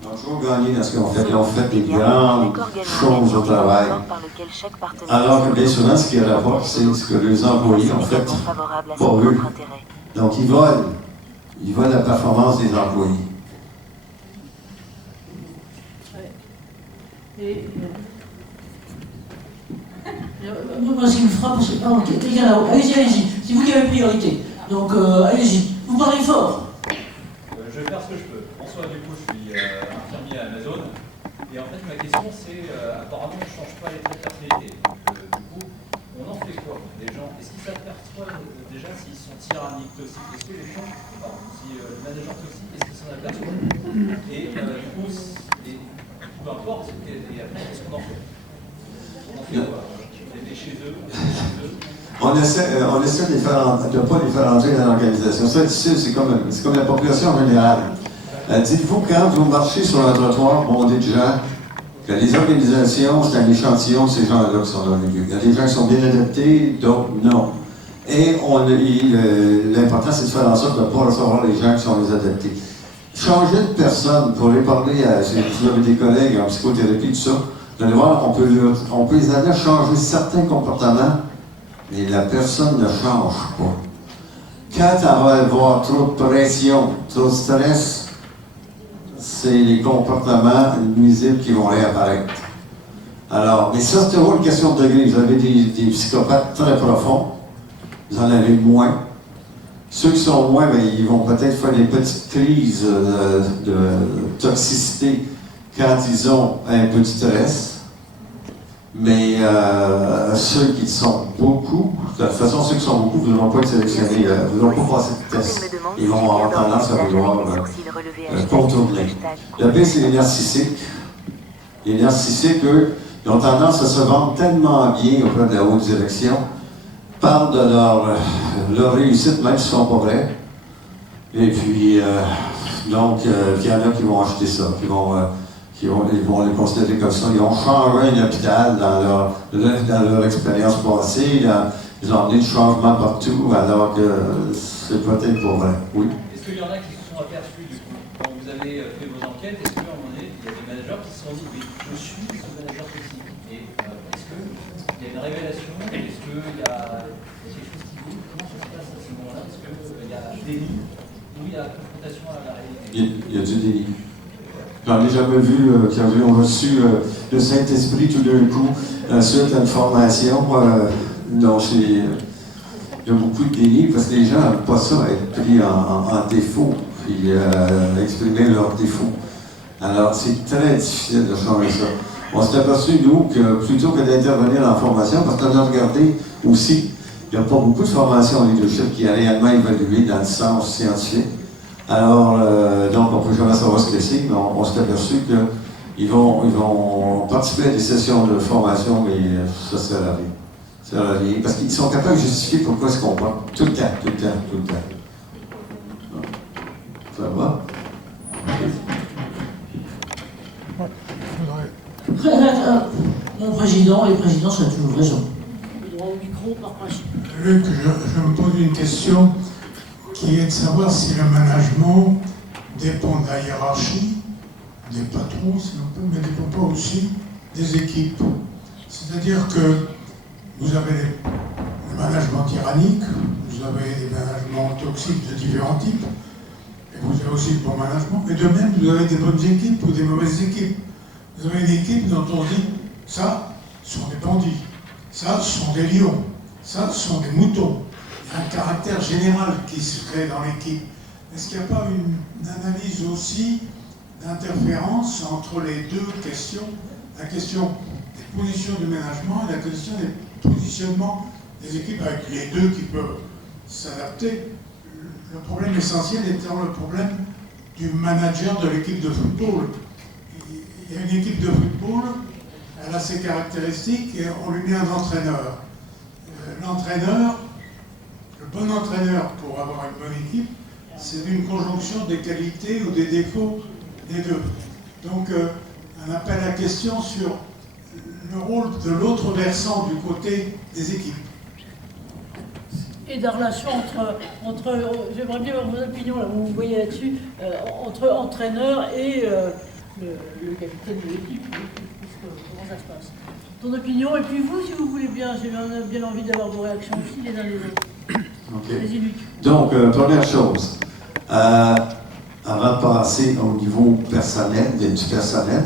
Ils ont toujours gagné dans ce qu'ils ont fait. Ils ont fait des grandes choses au travail. Alors que bien souvent, ce qu'ils rapportent, c'est ce que les employés ont fait, pas eux. Donc, ils volent la performance des employés. Moi, ce qui me frappe, c'est pas quelqu'un là-haut. Allez-y, c'est vous qui avez priorité. Donc, allez-y, vous parlez fort. Je vais faire ce que je peux. François, du coup, je suis infirmier à Amazon. Et en fait, ma question, c'est apparemment, on ne change pas les traits de personnalité. Donc, du coup, on en fait quoi des gens? Est-ce qu'ils s'aperçoivent déjà s'ils sont tyranniques, toxiques? Est-ce que les gens, si le manager toxique, est-ce qu'ils s'en aperçoivent? Et du coup, peu importe, qu'est-ce qu'on en fait? On en fait quoi? Chez eux, on essaie de ne pas les faire entrer dans l'organisation. Ça, c'est comme la population générale. Dites-vous, quand vous marchez sur un trottoir bondé de gens, que les organisations, c'est un échantillon de ces gens-là qui sont dans le milieu. Il y a des gens qui sont bien adaptés, d'autres non. Et l'important, c'est de faire en sorte de ne pas recevoir les gens qui sont les adaptés. Changer de personne pour les parler à... Si vous avez des collègues en psychothérapie, tout ça, vous allez voir, on peut les aider à changer certains comportements, mais la personne ne change pas. Quand elle va avoir trop de pression, trop de stress, c'est les comportements nuisibles qui vont réapparaître. Alors, mais ça, c'est toujours une question de degré. Vous avez des psychopathes très profonds, vous en avez moins. Ceux qui sont moins, bien, ils vont peut-être faire des petites crises de toxicité quand ils ont un peu de stress. Mais ceux qui sont beaucoup, de toute façon, ceux qui sont beaucoup ne voudront pas être sélectionnés, ne voudront pas passer de test. Ils vont avoir tendance à vouloir contourner. Le pire, c'est les narcissiques. Les narcissiques, eux, ils ont tendance à se vendre tellement bien auprès de la haute direction, parlent de leur réussite, même s'ils ne sont pas vrais. Et puis, donc, il y en a qui vont acheter ça, ils vont les considérer comme ça. Ils ont changé un hôpital dans leur expérience passée. Ils ont amené du changement partout, alors que c'est peut-être pas vrai. Oui. Est-ce qu'il y en a qui se sont aperçus, du coup, quand vous avez fait vos enquêtes, est-ce qu'à un moment donné, il y a des managers qui se sont dit, oui, je suis ce manager toxique? Et est-ce qu'il y a une révélation? Est-ce qu'il y a quelque chose qui bouge? Comment ça se passe à ce moment-là? Est-ce qu'il y a un déni? où il y a confrontation à la réalité. Il y a du déni. J'en ai jamais vu qui ont reçu le Saint-Esprit tout d'un coup, suite à une formation. Non, il y a beaucoup de déni parce que les gens n'aiment pas ça, être pris en défaut, puis exprimer leurs défauts. Alors, c'est très difficile de changer ça. On s'est aperçu, nous, que plutôt que d'intervenir en formation, parce qu'on a regardé aussi, il n'y a pas beaucoup de formations en leadership qui a réellement évolué dans le sens scientifique. Alors, donc, on ne peut jamais savoir ce que c'est, mais on s'est aperçu qu'ils vont participer à des sessions de formation, mais ça sert à rien. Ça sert à rien. Parce qu'ils sont capables de justifier pourquoi ils se comportent. Tout le temps, tout le temps, tout le temps. Ça va? Mon président, les présidents, ça a toujours raison. Le droit au micro, par principe. Luc, je me pose une question qui est de savoir si le management dépend de la hiérarchie, des patrons, si on peut, mais ne dépend pas aussi des équipes. C'est-à-dire que vous avez le management tyrannique, vous avez des managements toxiques de différents types, et vous avez aussi le bon management, et de même, vous avez des bonnes équipes ou des mauvaises équipes. Vous avez une équipe dont on dit, ça, ce sont des bandits, ça, ce sont des lions, ça, ce sont des moutons. Il y a un caractère général qui se crée dans l'équipe. Est-ce qu'il n'y a pas une analyse aussi d'interférence entre les deux questions, la question des positions du management et la question des positionnements des équipes, avec les deux qui peuvent s'adapter? Le problème essentiel étant le problème du manager de l'équipe de football. Il y a une équipe de football, elle a ses caractéristiques et on lui met un entraîneur. L'entraîneur, le bon entraîneur pour avoir une bonne équipe, c'est une conjonction des qualités ou des défauts des deux. Donc, un appel à question sur le rôle de l'autre versant du côté des équipes. Et de la relation entre j'aimerais bien avoir vos opinions, là, vous voyez là-dessus, entre entraîneur et le capitaine de l'équipe. Comment ça se passe? Ton opinion, et puis vous, si vous voulez bien, j'ai bien envie d'avoir vos réactions aussi les uns les autres. Okay. Vas-y, Luc. Donc, première chose, avant de passer au niveau personnel, du personnel,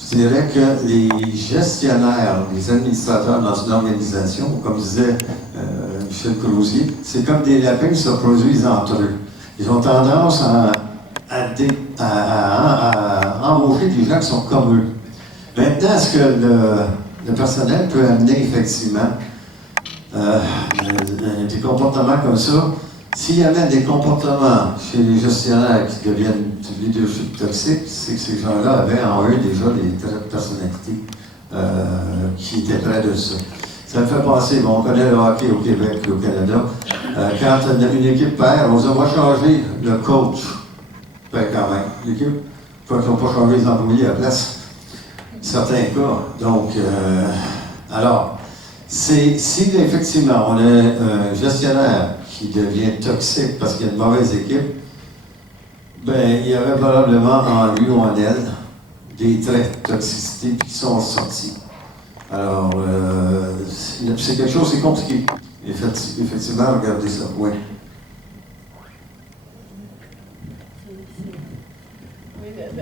je dirais que les gestionnaires, les administrateurs dans une organisation, comme disait Michel Crozier, c'est comme des lapins qui se produisent entre eux. Ils ont tendance à embaucher des gens qui sont comme eux. Maintenant, ce que le personnel peut amener effectivement des comportements comme ça, s'il y avait des comportements chez les gestionnaires qui deviennent du leadership toxique, c'est que ces gens-là avaient en eux déjà des traits de personnalité qui étaient près de ça. Ça me fait penser, bon, on connaît le hockey au Québec et au Canada. Quand une équipe perd, on se dit, on va changer le coach. Ben, quand même, l'équipe, ils n'ont pas changé les employés à la place. Certains cas. Donc, alors, si effectivement on a un gestionnaire qui devient toxique parce qu'il y a une mauvaise équipe, ben, il y avait probablement en lui ou en elle des traits de toxicité qui sont sortis. Alors, c'est quelque chose, c'est compliqué. Effectivement, regardez ça, oui.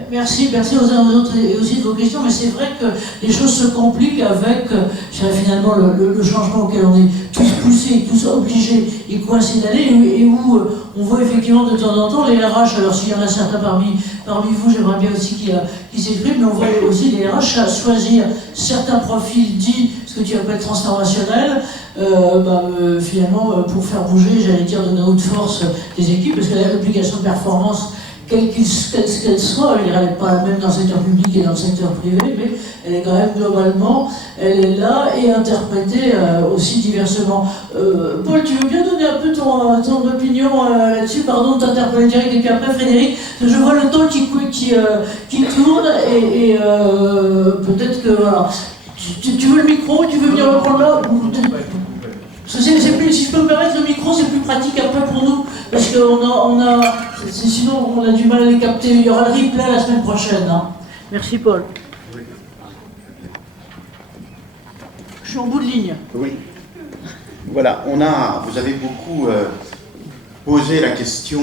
Merci aux uns aux autres et aussi de vos questions, mais c'est vrai que les choses se compliquent avec finalement le changement auquel on est tous poussés, tous obligés et coincés d'aller, et où on voit effectivement de temps en temps les RH, alors s'il y en a certains parmi vous, j'aimerais bien aussi qu'ils s'expriment, mais on voit aussi les RH choisir certains profils dits, ce que tu appelles transformationnels, finalement pour faire bouger, j'allais dire, de notre force des équipes, parce que l'obligation de performance, quelle qu'elle soit, elle n'est pas la même dans le secteur public et dans le secteur privé, mais elle est quand même globalement, elle est là et interprétée aussi diversement. Paul, tu veux bien donner un peu ton opinion là-dessus? Pardon de t'interpeller direct, et puis après Frédéric, je vois le temps qui tourne et peut-être que voilà. Tu veux le micro? Tu veux venir le prendre là? C'est plus, si je peux me permettre, le micro, c'est plus pratique après pour nous, parce que sinon on a du mal à les capter. Il y aura le replay la semaine prochaine. Hein. Merci Paul. Je suis en bout de ligne. Oui. Voilà, vous avez beaucoup poser la question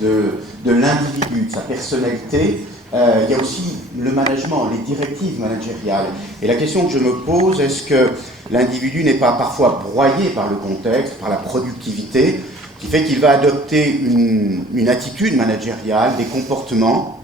de l'individu, de sa personnalité. Il y a aussi le management, les directives managériales. Et la question que je me pose, est-ce que l'individu n'est pas parfois broyé par le contexte, par la productivité, qui fait qu'il va adopter une attitude managériale, des comportements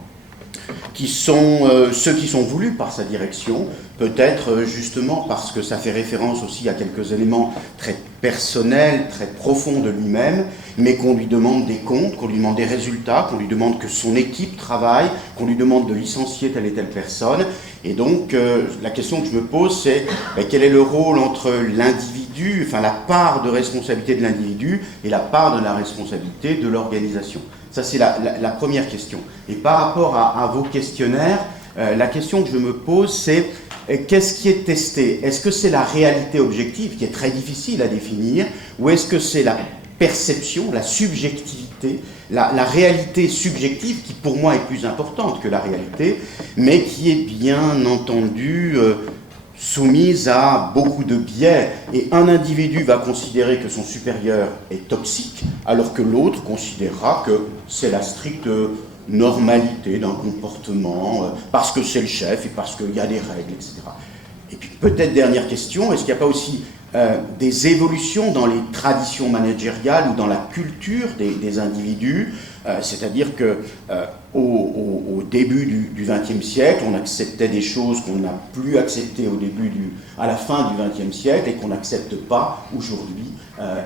qui sont ceux qui sont voulus par sa direction, peut-être justement parce que ça fait référence aussi à quelques éléments très personnels, très profonds de lui-même, mais qu'on lui demande des comptes, qu'on lui demande des résultats, qu'on lui demande que son équipe travaille, qu'on lui demande de licencier telle et telle personne. Et donc, la question que je me pose, c'est quel est le rôle entre l'individu, enfin la part de responsabilité de l'individu et la part de la responsabilité de l'organisation. Ça, c'est la première question. Et par rapport à vos questionnaires, la question que je me pose, c'est qu'est-ce qui est testé? Est-ce que c'est la réalité objective, qui est très difficile à définir, ou est-ce que c'est la perception, la subjectivité, la réalité subjective, qui pour moi est plus importante que la réalité, mais qui est bien entendu soumise à beaucoup de biais, et un individu va considérer que son supérieur est toxique, alors que l'autre considérera que c'est la stricte normalité d'un comportement, parce que c'est le chef et parce qu'il y a des règles, etc. Et puis peut-être dernière question, est-ce qu'il n'y a pas aussi des évolutions dans les traditions managériales ou dans la culture des individus, c'est-à-dire que au début du XXe siècle, on acceptait des choses qu'on n'a plus acceptées à la fin du XXe siècle et qu'on n'accepte pas aujourd'hui.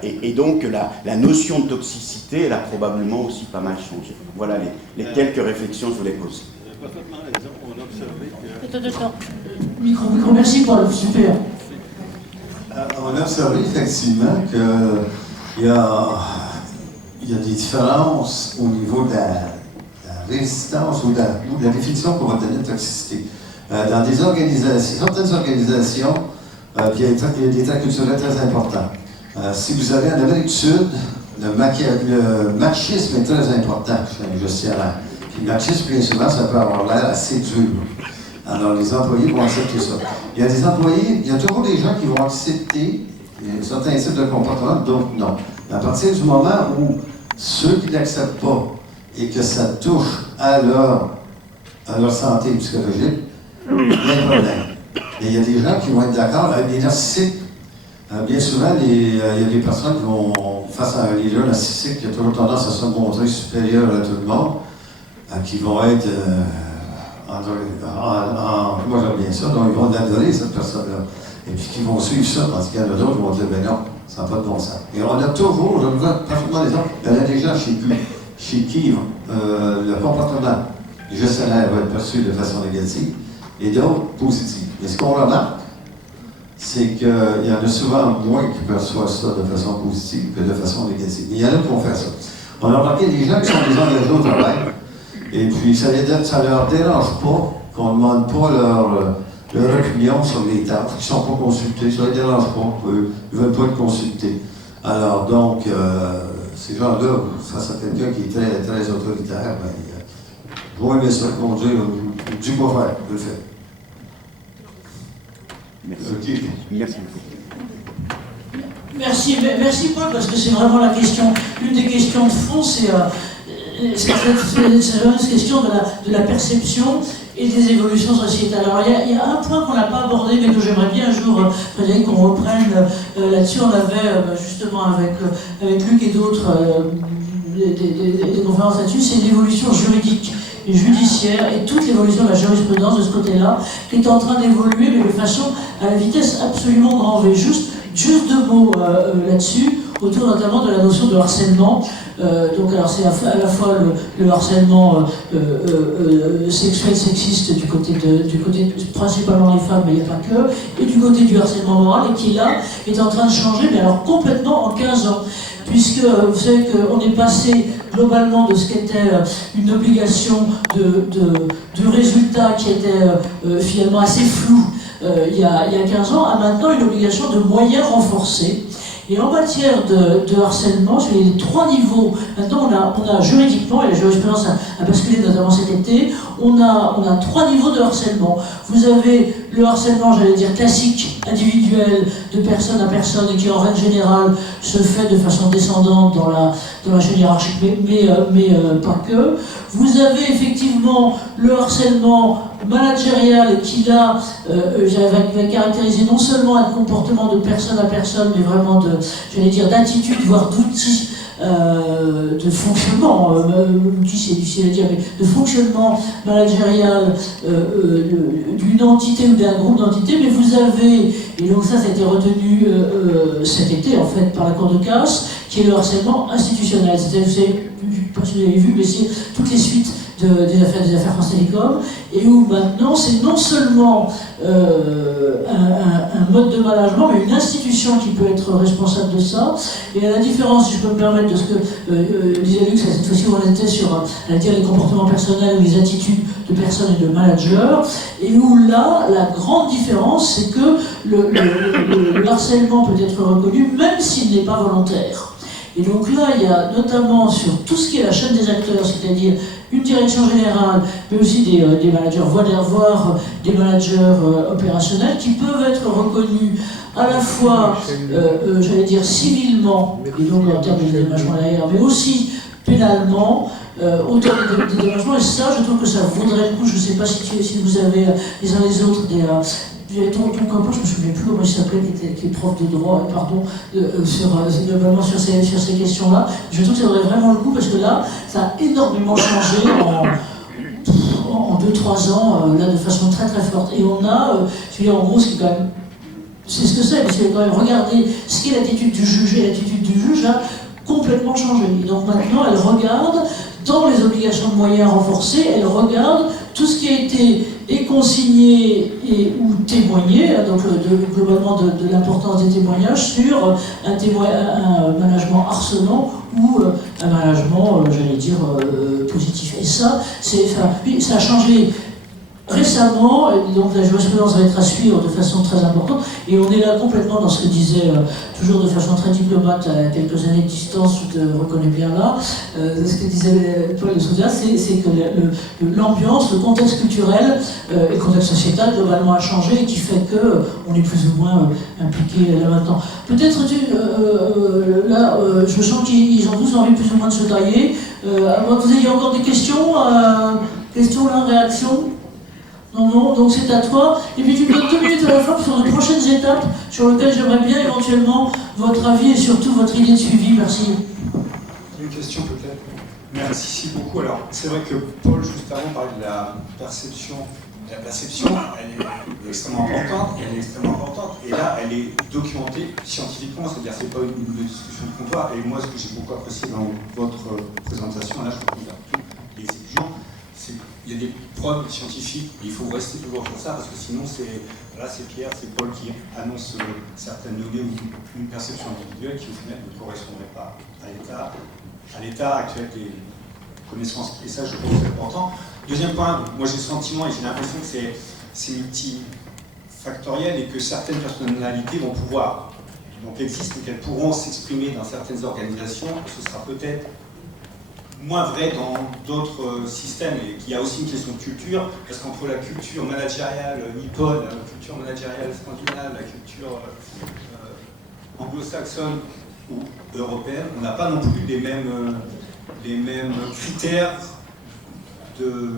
Et donc la notion de toxicité, elle a probablement aussi pas mal changé. Voilà les quelques réflexions que je voulais poser. Parfaitement raison, on a observé que... Attends. Micro, merci pour le super. On a observé effectivement qu'il y a des différences au niveau de la résistance ou de la définition qu'on va donner de toxicité. Dans certaines organisations, il y a des traits culturels très importants. Si vous avez en Amérique du Sud, le machisme est très important chez un gestionnaire. Puis le machisme, bien souvent, ça peut avoir l'air assez dur. Alors, les employés vont accepter ça. Il y a toujours des gens qui vont accepter certains types de comportements, d'autres non. À partir du moment où ceux qui ne l'acceptent pas et que ça touche à leur santé psychologique, il y a un problème. Et il y a des gens qui vont être d'accord avec des narcissiques. Bien souvent, il y a des personnes qui vont, face à un leader narcissique qui a toujours tendance à se montrer supérieur à tout le monde, qui vont être... moi j'aime bien ça, donc ils vont adorer cette personne-là. Et puis qui vont suivre ça, parce qu'il y en a d'autres qui vont dire, ben non, ça n'a pas de bon sens. Et on a toujours, je vous vois parfaitement les autres, il y en a des gens chez qui le comportement du gestionnaire va être perçu de façon négative et d'autres positive. Et ce qu'on remarque, c'est qu'il y en a souvent moins qui perçoivent ça de façon positive que de façon négative. Mais il y en a qui vont faire ça. On a remarqué des gens qui sont des engagés au travail, et puis ça ne leur dérange pas qu'on ne demande pas leur opinion sur les tâches, qui ne sont pas consultés, ça ne les dérange pas, eux, ils ne veulent pas être consultés. Alors donc, ces gens-là, face à quelqu'un qui est très, très autoritaire, ben, je vois bien ça, qu'on dit, dis quoi faire, je le fais. Merci. Okay. Merci beaucoup. Merci Paul, parce que c'est vraiment la question, une des questions de fond, c'est cette question de la perception et des évolutions sociétales. Alors il y a un point qu'on n'a pas abordé, mais que j'aimerais bien un jour, Frédéric, qu'on reprenne là-dessus. On avait justement avec Luc et d'autres des conférences là-dessus, c'est l'évolution juridique et judiciaire et toute l'évolution de la jurisprudence de ce côté-là, qui est en train d'évoluer, mais de façon à la vitesse absolument grand V. Juste deux mots là-dessus, autour notamment de la notion de harcèlement. Donc, alors c'est à la fois le harcèlement sexuel, sexiste du côté principalement les femmes, mais il n'y a pas que, et du côté du harcèlement moral, et qui là est en train de changer, mais alors complètement en 15 ans. Puisque vous savez qu'on est passé globalement de ce qu'était une obligation de résultat qui était finalement assez flou il y a 15 ans, à maintenant une obligation de moyens renforcés. Et en matière de harcèlement, sur les 3 niveaux, maintenant on a juridiquement, et la jurisprudence a basculé notamment cet été, on a 3 niveaux de harcèlement. Vous avez le harcèlement, j'allais dire classique, individuel, de personne à personne, et qui en règle générale se fait de façon descendante dans la chaîne hiérarchique, mais pas que. Vous avez effectivement le harcèlement managérial qui là va caractériser non seulement un comportement de personne à personne, mais vraiment d'attitude, voire d'outils de fonctionnement, outil c'est difficile à dire, mais de fonctionnement managérial d'une entité ou d'un groupe d'entités, mais vous avez, et donc ça a été retenu cet été en fait par la Cour de casse, qui est le harcèlement institutionnel. C'est-à-dire, je ne sais pas si vous avez vu, mais c'est toutes les suites des affaires France Télécom, et où maintenant c'est non seulement un mode de management, mais une institution qui peut être responsable de ça. Et à la différence, si je peux me permettre, de ce que disait Luc, cette fois-ci où on était sur dire les comportements personnels ou les attitudes de personnes et de managers, et où là, la grande différence, c'est que le harcèlement peut être reconnu même s'il n'est pas volontaire. Et donc là, il y a notamment sur tout ce qui est la chaîne des acteurs, c'est-à-dire une direction générale, mais aussi des managers, voire des managers opérationnels qui peuvent être reconnus à la fois, j'allais dire, civilement, et donc en termes de dédommagement derrière, mais aussi pénalement, autant de dédommagement. Et ça, je trouve que ça vaudrait le coup. Je ne sais pas si vous avez les uns les autres ton copain, je ne me souviens plus comment il s'appelait, qui est prof de droit, pardon, globalement sur ces questions-là. Je trouve que ça vaudrait vraiment le coup parce que là, ça a énormément changé en 2-3 ans, là, de façon très très forte. Et on a, en gros, ce qui est quand même, c'est ce que c'est, mais c'est quand même regarder ce qu'est l'attitude du juge, et l'attitude du juge a complètement changé. Et donc maintenant, elle regarde, dans les obligations de moyens renforcées, elle regarde tout ce qui a été consigné ou témoigné, donc globalement de l'importance des témoignages sur un management harcelant ou un management, j'allais dire, positif. Et ça, ça a changé récemment, et donc la jurisprudence va être à suivre de façon très importante, et on est là complètement dans ce que disait, toujours de façon très diplomate, à quelques années de distance, je te reconnais bien là, ce que disait Paul de Souza, c'est que l'ambiance, le contexte culturel et le contexte sociétal globalement a changé, et qui fait qu'on est plus ou moins impliqué là maintenant. Peut-être, là, je sens qu'ils ont tous envie plus ou moins de se tailler, à moins que vous ayez encore des questions, là, réactions. Non, donc c'est à toi. Et puis tu me donnes 2 minutes à la fin sur les prochaines étapes sur lesquelles j'aimerais bien éventuellement votre avis et surtout votre idée de suivi. Merci. Une question peut-être. Merci beaucoup. Alors, c'est vrai que Paul, juste avant, parlait de la perception. La perception, elle est extrêmement importante. Et là, elle est documentée scientifiquement, c'est-à-dire c'est pas une discussion de comptoir. Et moi, ce que j'ai beaucoup apprécié dans votre présentation, là, je trouve qu'il y a tous les étudiants, il y a des preuves scientifiques, il faut rester toujours sur ça, parce que sinon, là c'est Pierre, c'est Paul qui annonce certaines données ou une perception individuelle qui au final ne correspondrait pas à l'état actuel des connaissances. Et ça, je trouve que c'est important. Deuxième point, moi j'ai le sentiment et j'ai l'impression que c'est multifactoriel et que certaines personnalités vont pouvoir, donc existent et qu'elles pourront s'exprimer dans certaines organisations, ce sera peut-être moins vrai dans d'autres systèmes, et qu'il y a aussi une question de culture, parce qu'entre la culture managériale nippone, la culture managériale scandinave, la culture anglo-saxonne ou européenne, on n'a pas non plus les mêmes critères de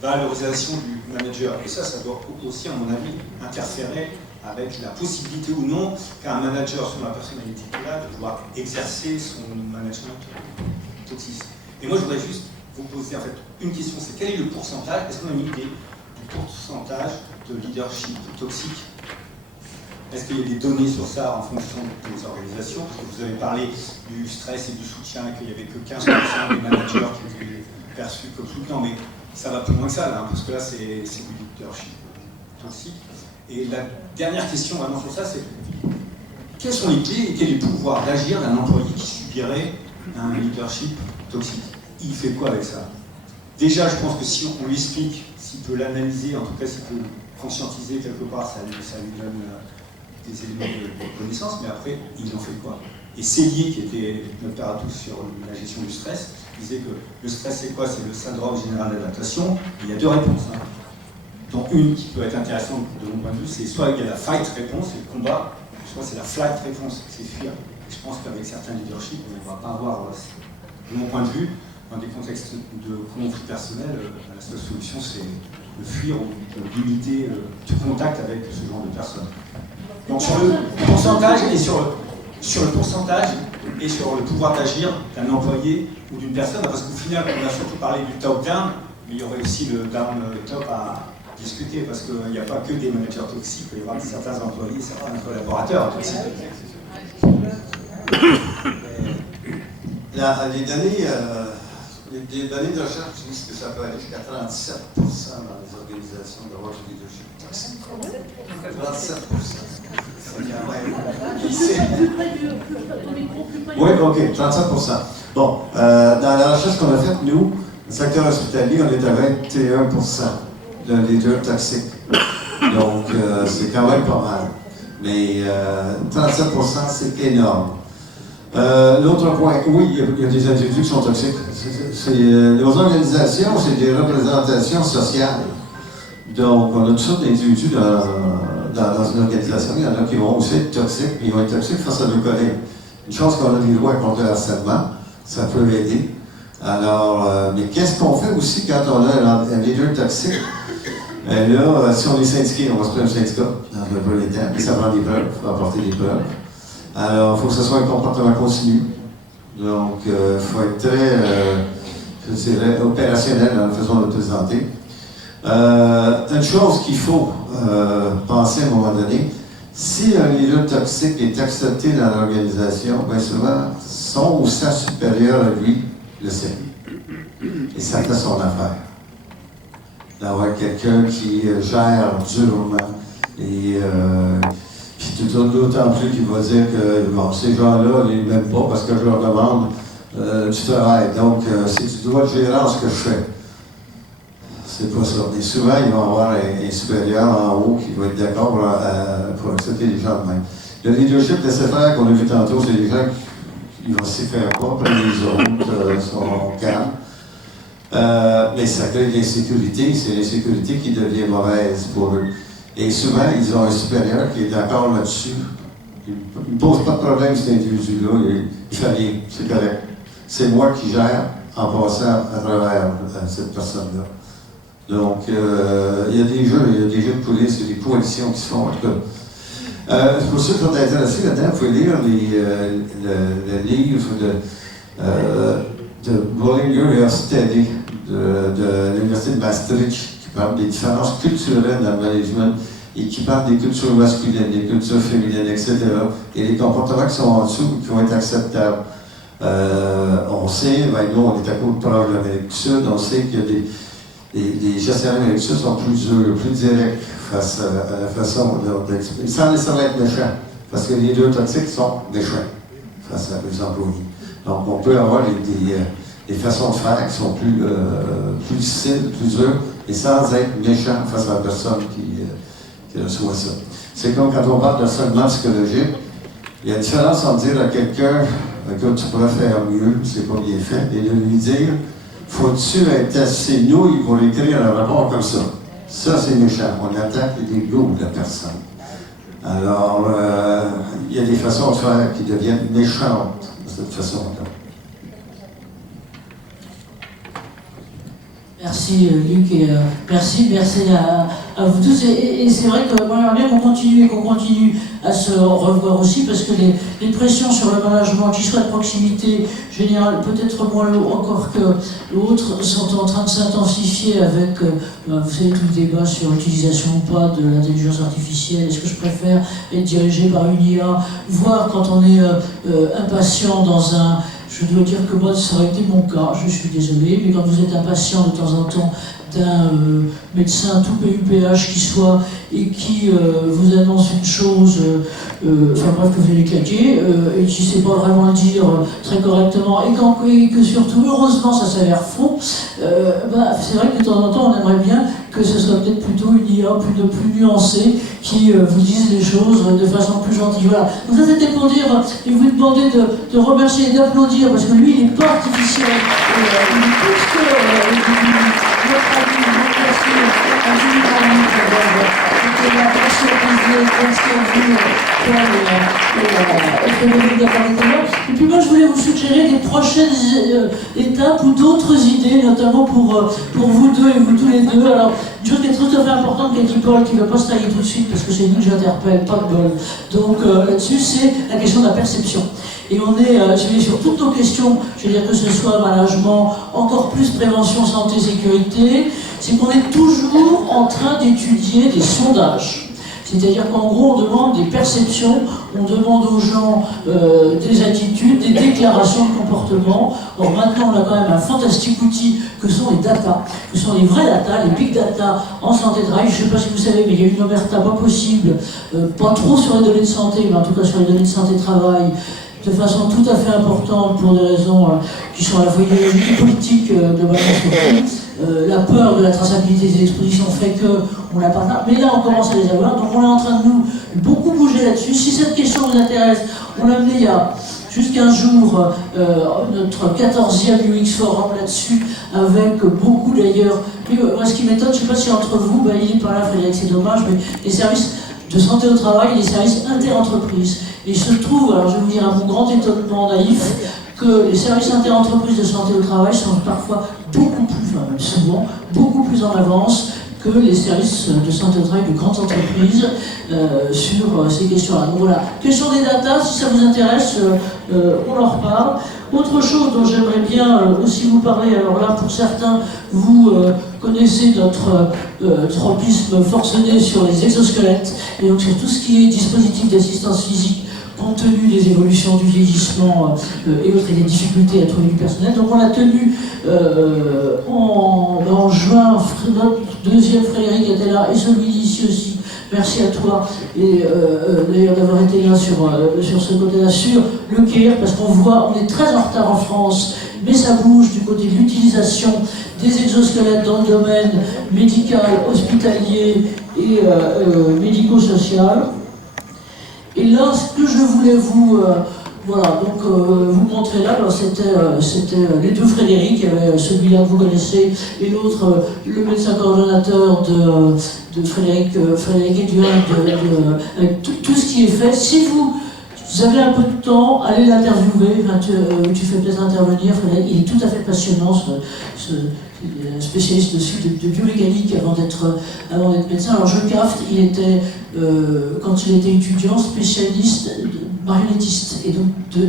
valorisation du manager. Et ça doit aussi, à mon avis, interférer avec la possibilité ou non qu'un manager, selon la personnalité qu'il a, de pouvoir exercer son management toxique. Et moi, je voudrais juste vous poser en fait une question, c'est quel est le pourcentage, est-ce qu'on a une idée du pourcentage de leadership toxique? Est-ce qu'il y a des données sur ça en fonction des organisations? Parce que vous avez parlé du stress et du soutien, et qu'il n'y avait que 15% des managers qui étaient perçus comme soutenants, mais ça va plus loin que ça, là, parce que là, c'est du leadership toxique. Et la dernière question vraiment sur ça, c'est quelles sont les clés et quel est le pouvoir d'agir d'un employé qui subirait un leadership toxique? Il fait quoi avec ça? Déjà, je pense que si on lui explique, s'il peut l'analyser, en tout cas s'il peut conscientiser quelque part, ça lui donne des éléments de connaissance, mais après, il en fait quoi? Et Selye, qui était notre père à tous sur la gestion du stress, disait que le stress, c'est quoi? C'est le syndrome général d'adaptation. Il y a deux réponses, hein, dont une qui peut être intéressante de mon point de vue, c'est soit il y a la fight réponse, c'est le combat, soit c'est la flight réponse, c'est fuir. Et je pense qu'avec certains leaderships, on ne va pas avoir, de mon point de vue, dans des contextes de conflit personnel, la seule solution, c'est de fuir ou de limiter tout contact avec ce genre de personnes. Donc sur le pourcentage et sur le pourcentage et sur le pouvoir d'agir d'un employé ou d'une personne, parce qu'au final, on a surtout parlé du top-down, mais il y aurait aussi le down-top à discuter, parce qu'il n'y a pas que des managers toxiques, il y aura certains employés, certains collaborateurs toxiques. Les données de recherche disent que ça peut aller jusqu'à 37% dans les organisations d'avoir du leadership toxique. 37%. Oui, ok, 37%. Bon, dans la recherche qu'on a faite, nous, le secteur hospitalier, on est à 21% de leaders toxiques. Donc, c'est quand même pas mal. Mais 37%, c'est énorme. L'autre point, oui, il y a des individus qui sont toxiques. Nos organisations, c'est des représentations sociales. Donc, on a toutes sortes d'individus dans une organisation. Il y en a qui vont aussi être toxiques, mais ils vont être toxiques face à nos collègues. Une chance qu'on a des lois contre le harcèlement, ça peut aider. Alors, mais qu'est-ce qu'on fait aussi quand on a un leader toxique? Là, si on est syndiqué, on va se prendre un syndicat dans un peu les temps, et ça prend des preuves, il faut apporter des preuves. Alors, il faut que ce soit un comportement continu. Donc, il faut être très, je dirais, opérationnel dans la façon de le présenter. Une chose qu'il faut penser à un moment donné, si un leader toxique est accepté dans l'organisation, bien souvent, son ou sa supérieure à lui le sait. Et ça fait son affaire. D'avoir quelqu'un qui gère durement et puis d'autant plus qu'il va dire que bon, ces gens-là, ils ne m'aiment pas parce que je leur demande du travail. Donc, c'est du droit de gérance que je fais. C'est pas ça. Mais souvent, ils vont avoir un supérieur en haut qui va être d'accord pour accepter les gens de même. Le leadership laissez-faire qu'on a vu tantôt, c'est des gens qui vont s'y faire pas, prendre les autres, sont calmes. Mais ça crée de l'insécurité, c'est l'insécurité qui devient mauvaise pour eux. Et souvent, ils ont un supérieur qui est d'accord là-dessus. Il ne pose pas de problème, cet individu-là, il fait rien, c'est correct. C'est moi qui gère en passant à travers cette personne-là. Donc, il y a des jeux de police, il y a des coalitions qui se font, en tout cas. Pour ceux qui sont intéressés là-dedans, vous pouvez lire le livre de Bollinger et Hofstede de l'Université de Maastricht, qui parle des différences culturelles dans le management et qui parle des cultures masculines, des cultures féminines, etc. Et les comportements qui sont en dessous qui vont être acceptables. On sait, nous on est à côté proche de l'Amérique du Sud, on sait qu'il y a les gestionnaires d'Amérique du Sud sont plus durs, plus directs face à la façon d'exprimer, sans nécessairement être méchants, parce que les leaders toxiques sont méchants face à leurs employés. Donc on peut avoir des façons de faire qui sont plus difficiles, plus dures, et sans être méchant face à la personne qui reçoit ça. C'est comme quand on parle de harcèlement psychologique, il y a une différence entre dire à quelqu'un que tu pourrais faire mieux, c'est pas bien fait, et de lui dire faut-tu être assez nouille pour écrire un rapport comme ça? Ça, c'est méchant. On attaque l'ego de la personne. Alors, il y a des façons de faire qui deviennent méchantes de cette façon-là. Merci Luc et merci à vous tous. Et c'est vrai que moi j'aimerais bien qu'on continue à se revoir aussi parce que les pressions sur le management, qui soit de proximité générale, peut-être moins encore que l'autre, sont en train de s'intensifier avec, vous savez, tout le débat sur l'utilisation ou pas de l'intelligence artificielle. Est-ce que je préfère être dirigé par une IA, voire quand on est impatient dans un... Je dois dire que moi, ça aurait été mon cas, je suis désolé, mais quand vous êtes impatient de temps en temps d'un médecin tout PUPH qui soit et qui vous annonce une chose, enfin bref, que vous allez claquer, et qui ne sait pas vraiment le dire très correctement, et que surtout, heureusement, ça s'avère faux, c'est vrai que de temps en temps, on aimerait bien que ce soit peut-être plutôt une IA plus nuancée qui vous dise les choses de façon plus gentille. Voilà. Donc ça, c'était pour dire, et vous demander de remercier et d'applaudir, parce que lui, il n'est pas artificiel. Il est plus que notre ami, merci à Julie Grandi, c'était la passion merci à vous, Paul et Frédéric d'avoir été là. Et puis moi, je voulais vous suggérer des prochaines étapes ou d'autres idées, notamment pour vous deux et vous tous les deux. Alors, une chose qui est tout à fait importante, qu'a dit Paul, qui ne va pas se tailler tout de suite, parce que c'est nous que j'interpelle, pas de bol. Donc là-dessus, c'est la question de la perception. Et on est, sur toutes nos questions, je veux dire que ce soit management, encore plus prévention, santé, sécurité, c'est qu'on est toujours en train d'étudier des sondages. C'est-à-dire qu'en gros, on demande des perceptions, on demande aux gens des attitudes, des déclarations de comportement. Or maintenant, on a quand même un fantastique outil que sont les data, que sont les vraies data, les big data en santé de travail. Je ne sais pas si vous savez, mais il y a une omerta pas possible, pas trop sur les données de santé, mais en tout cas sur les données de santé de travail, de façon tout à fait importante pour des raisons qui sont à la fois idéologiques et politiques globalement surtout. La peur de la traçabilité des expositions fait qu'on n'a pas ça, mais là on commence à les avoir, donc on est en train de nous beaucoup bouger là-dessus. Si cette question vous intéresse, on l'a amené il y a juste 15 jours notre 14e UX Forum là-dessus, avec beaucoup d'ailleurs. Moi ce qui m'étonne, je ne sais pas si entre vous, il est par là Frédéric, c'est dommage, mais les services de santé au travail et les services interentreprises. Et il se trouve, alors je vais vous dire à mon grand étonnement naïf, que les services interentreprises de santé au travail sont parfois beaucoup plus, même souvent, beaucoup plus en avance que les services de santé au travail de grandes entreprises sur ces questions-là. Donc voilà, question des data, si ça vous intéresse, on en reparle. Autre chose dont j'aimerais bien aussi vous parler, alors là pour certains, vous connaissez notre tropisme forcené sur les exosquelettes, et donc sur tout ce qui est dispositif d'assistance physique, compte tenu des évolutions du vieillissement et autres, et des difficultés à trouver du personnel. Donc on l'a tenu en juin, notre deuxième Frédéric était là, et celui d'ici aussi. Merci à toi, et d'ailleurs d'avoir été là sur ce côté-là, sur le CARE, parce qu'on voit, on est très en retard en France, mais ça bouge du côté de l'utilisation des exosquelettes dans le domaine médical, hospitalier et médico-social. Et là, ce que je voulais vous montrer là, c'était les deux Frédéric, il y avait celui-là que vous connaissez, et l'autre, le médecin coordonnateur de Frédéric Edouin, avec tout ce qui est fait. Si vous avez un peu de temps, allez l'interviewer, tu fais peut-être intervenir, Frédéric, il est tout à fait passionnant, spécialiste de biomécanique avant d'être médecin. Alors Jules Kraft, il était, quand il était étudiant, spécialiste marionnettiste, et donc de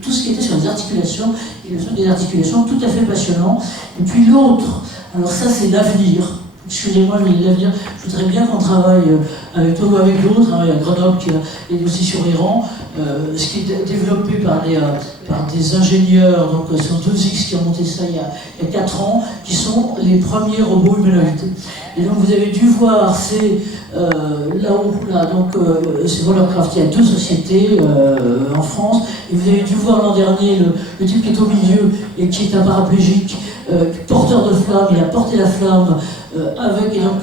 tout ce qui était sur les articulations, et le truc des articulations, tout à fait passionnant. Et puis l'autre, alors ça c'est l'avenir. Excusez-moi, mais l'avenir, je voudrais bien qu'on travaille avec toi ou avec l'autre, avec Grenoble qui est aussi sur Iran, ce qui est développé par des ingénieurs, donc ce sont 2X qui ont monté ça il y a 4 ans, qui sont les premiers robots humanoïdes. Et donc vous avez dû voir, c'est là-haut, donc c'est Rollercraft, il y a 2 sociétés en France, et vous avez dû voir l'an dernier le type qui est au milieu et qui est un paraplégique, porteur de flamme, il a porté la flamme, avec, et donc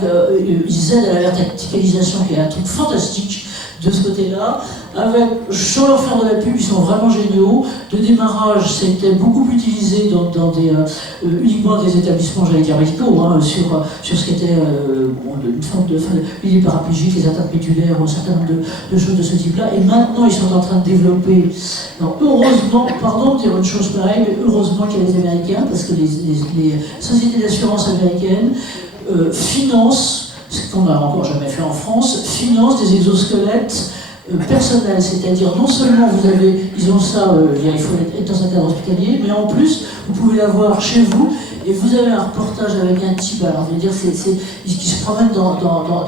ils aident à la verticalisation, qui est un truc fantastique de ce côté-là, avec, sans leur faire de la pub, ils sont vraiment géniaux. De démarrage, c'était beaucoup utilisé dans uniquement des établissements, j'allais dire médicaux, sur ce qui était une forme de les paraplégiques, les atteintes pédulaires, un certain nombre de choses de ce type-là. Et maintenant, ils sont en train de développer. Alors, heureusement, pardon de dire une chose pareille, mais heureusement qu'il y a les Américains, parce que les sociétés d'assurance américaines financent, ce qu'on n'a encore jamais fait en France, financent des exosquelettes personnels, c'est-à-dire non seulement ils ont ça, il faut être dans un cadre hospitalier, mais en plus vous pouvez l'avoir chez vous, et vous avez un reportage avec un type, alors je veux dire, qui se promène dans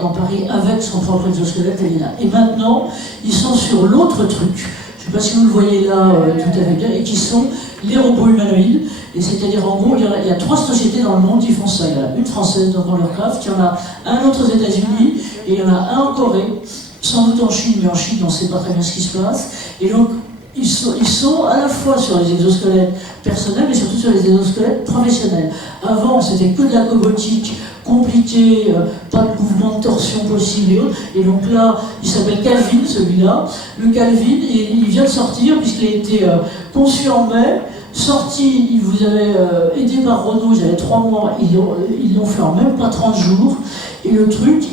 Paris avec son propre exosquelette, et maintenant ils sont sur l'autre truc, je ne sais pas si vous le voyez là tout à fait bien, et qui sont les robots humanoïdes, et c'est-à-dire en gros, il y a 3 sociétés dans le monde qui font ça. Il y en a une française, donc Rollercraft, il y en a un autre aux États-Unis, et il y en a un en Corée, sans doute en Chine, mais en Chine on ne sait pas très bien ce qui se passe. Et donc ils sont à la fois sur les exosquelettes personnels, mais surtout sur les exosquelettes professionnels. Avant, c'était que de la robotique compliquée, pas de mouvement de torsion possible et autres. Et donc là, il s'appelle Calvin, celui-là. Le Calvin, il vient de sortir, puisqu'il a été conçu en mai. Sorti, il vous avait aidé par Renault, ils avaient 3 mois, ils l'ont fait en même pas 30 jours. Et le truc,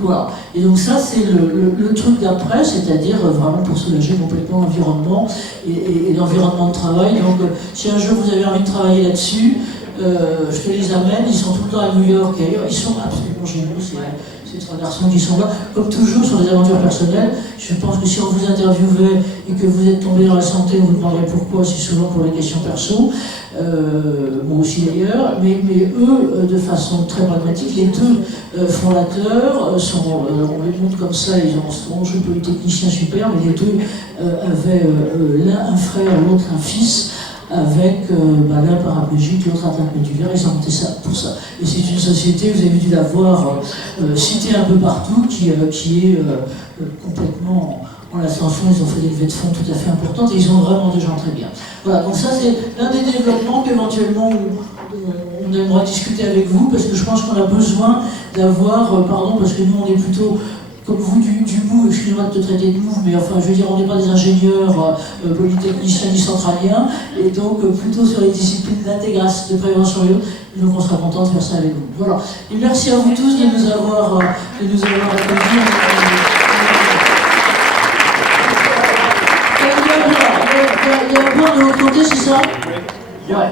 voilà. Et donc ça, c'est le truc d'après, c'est-à-dire vraiment pour soulager complètement l'environnement et l'environnement de travail. Donc si un jour vous avez envie de travailler là-dessus, je te les amène, ils sont tout le temps à New York et ailleurs, ils sont absolument géniaux, ces 3 garçons qui sont là. Comme toujours sur les aventures personnelles, je pense que si on vous interviewait et que vous êtes tombé dans la santé, on vous demanderait pourquoi, c'est souvent pour les questions perso, moi aussi d'ailleurs, mais eux, de façon très pragmatique, les 2 fondateurs on les montre comme ça, ils ont je peux être technicien super, mais les 2 avaient l'un un frère, l'autre un fils, avec l'un paraplégique, l'autre atteinte médulaire, ils ont monté ça pour ça. Et c'est une société, vous avez dû la voir citée un peu partout, qui est complètement en ascension. Ils ont fait des levées de fonds tout à fait importantes et ils ont vraiment des gens très bien. Voilà, donc ça c'est l'un des développements qu'éventuellement on aimerait discuter avec vous, parce que je pense qu'on a besoin d'avoir, pardon, parce que nous on est plutôt comme vous, du mou, excusez-moi de te traiter de mou, mais enfin, je veux dire, on n'est pas des ingénieurs polytechniciens ni centraliens, et donc plutôt sur les disciplines d'intégration, de prévention et autres, donc on sera content de faire ça avec vous. Voilà. Et merci à vous tous de nous avoir accueillis. Il y a un point de l'autre côté, c'est ça? Ouais.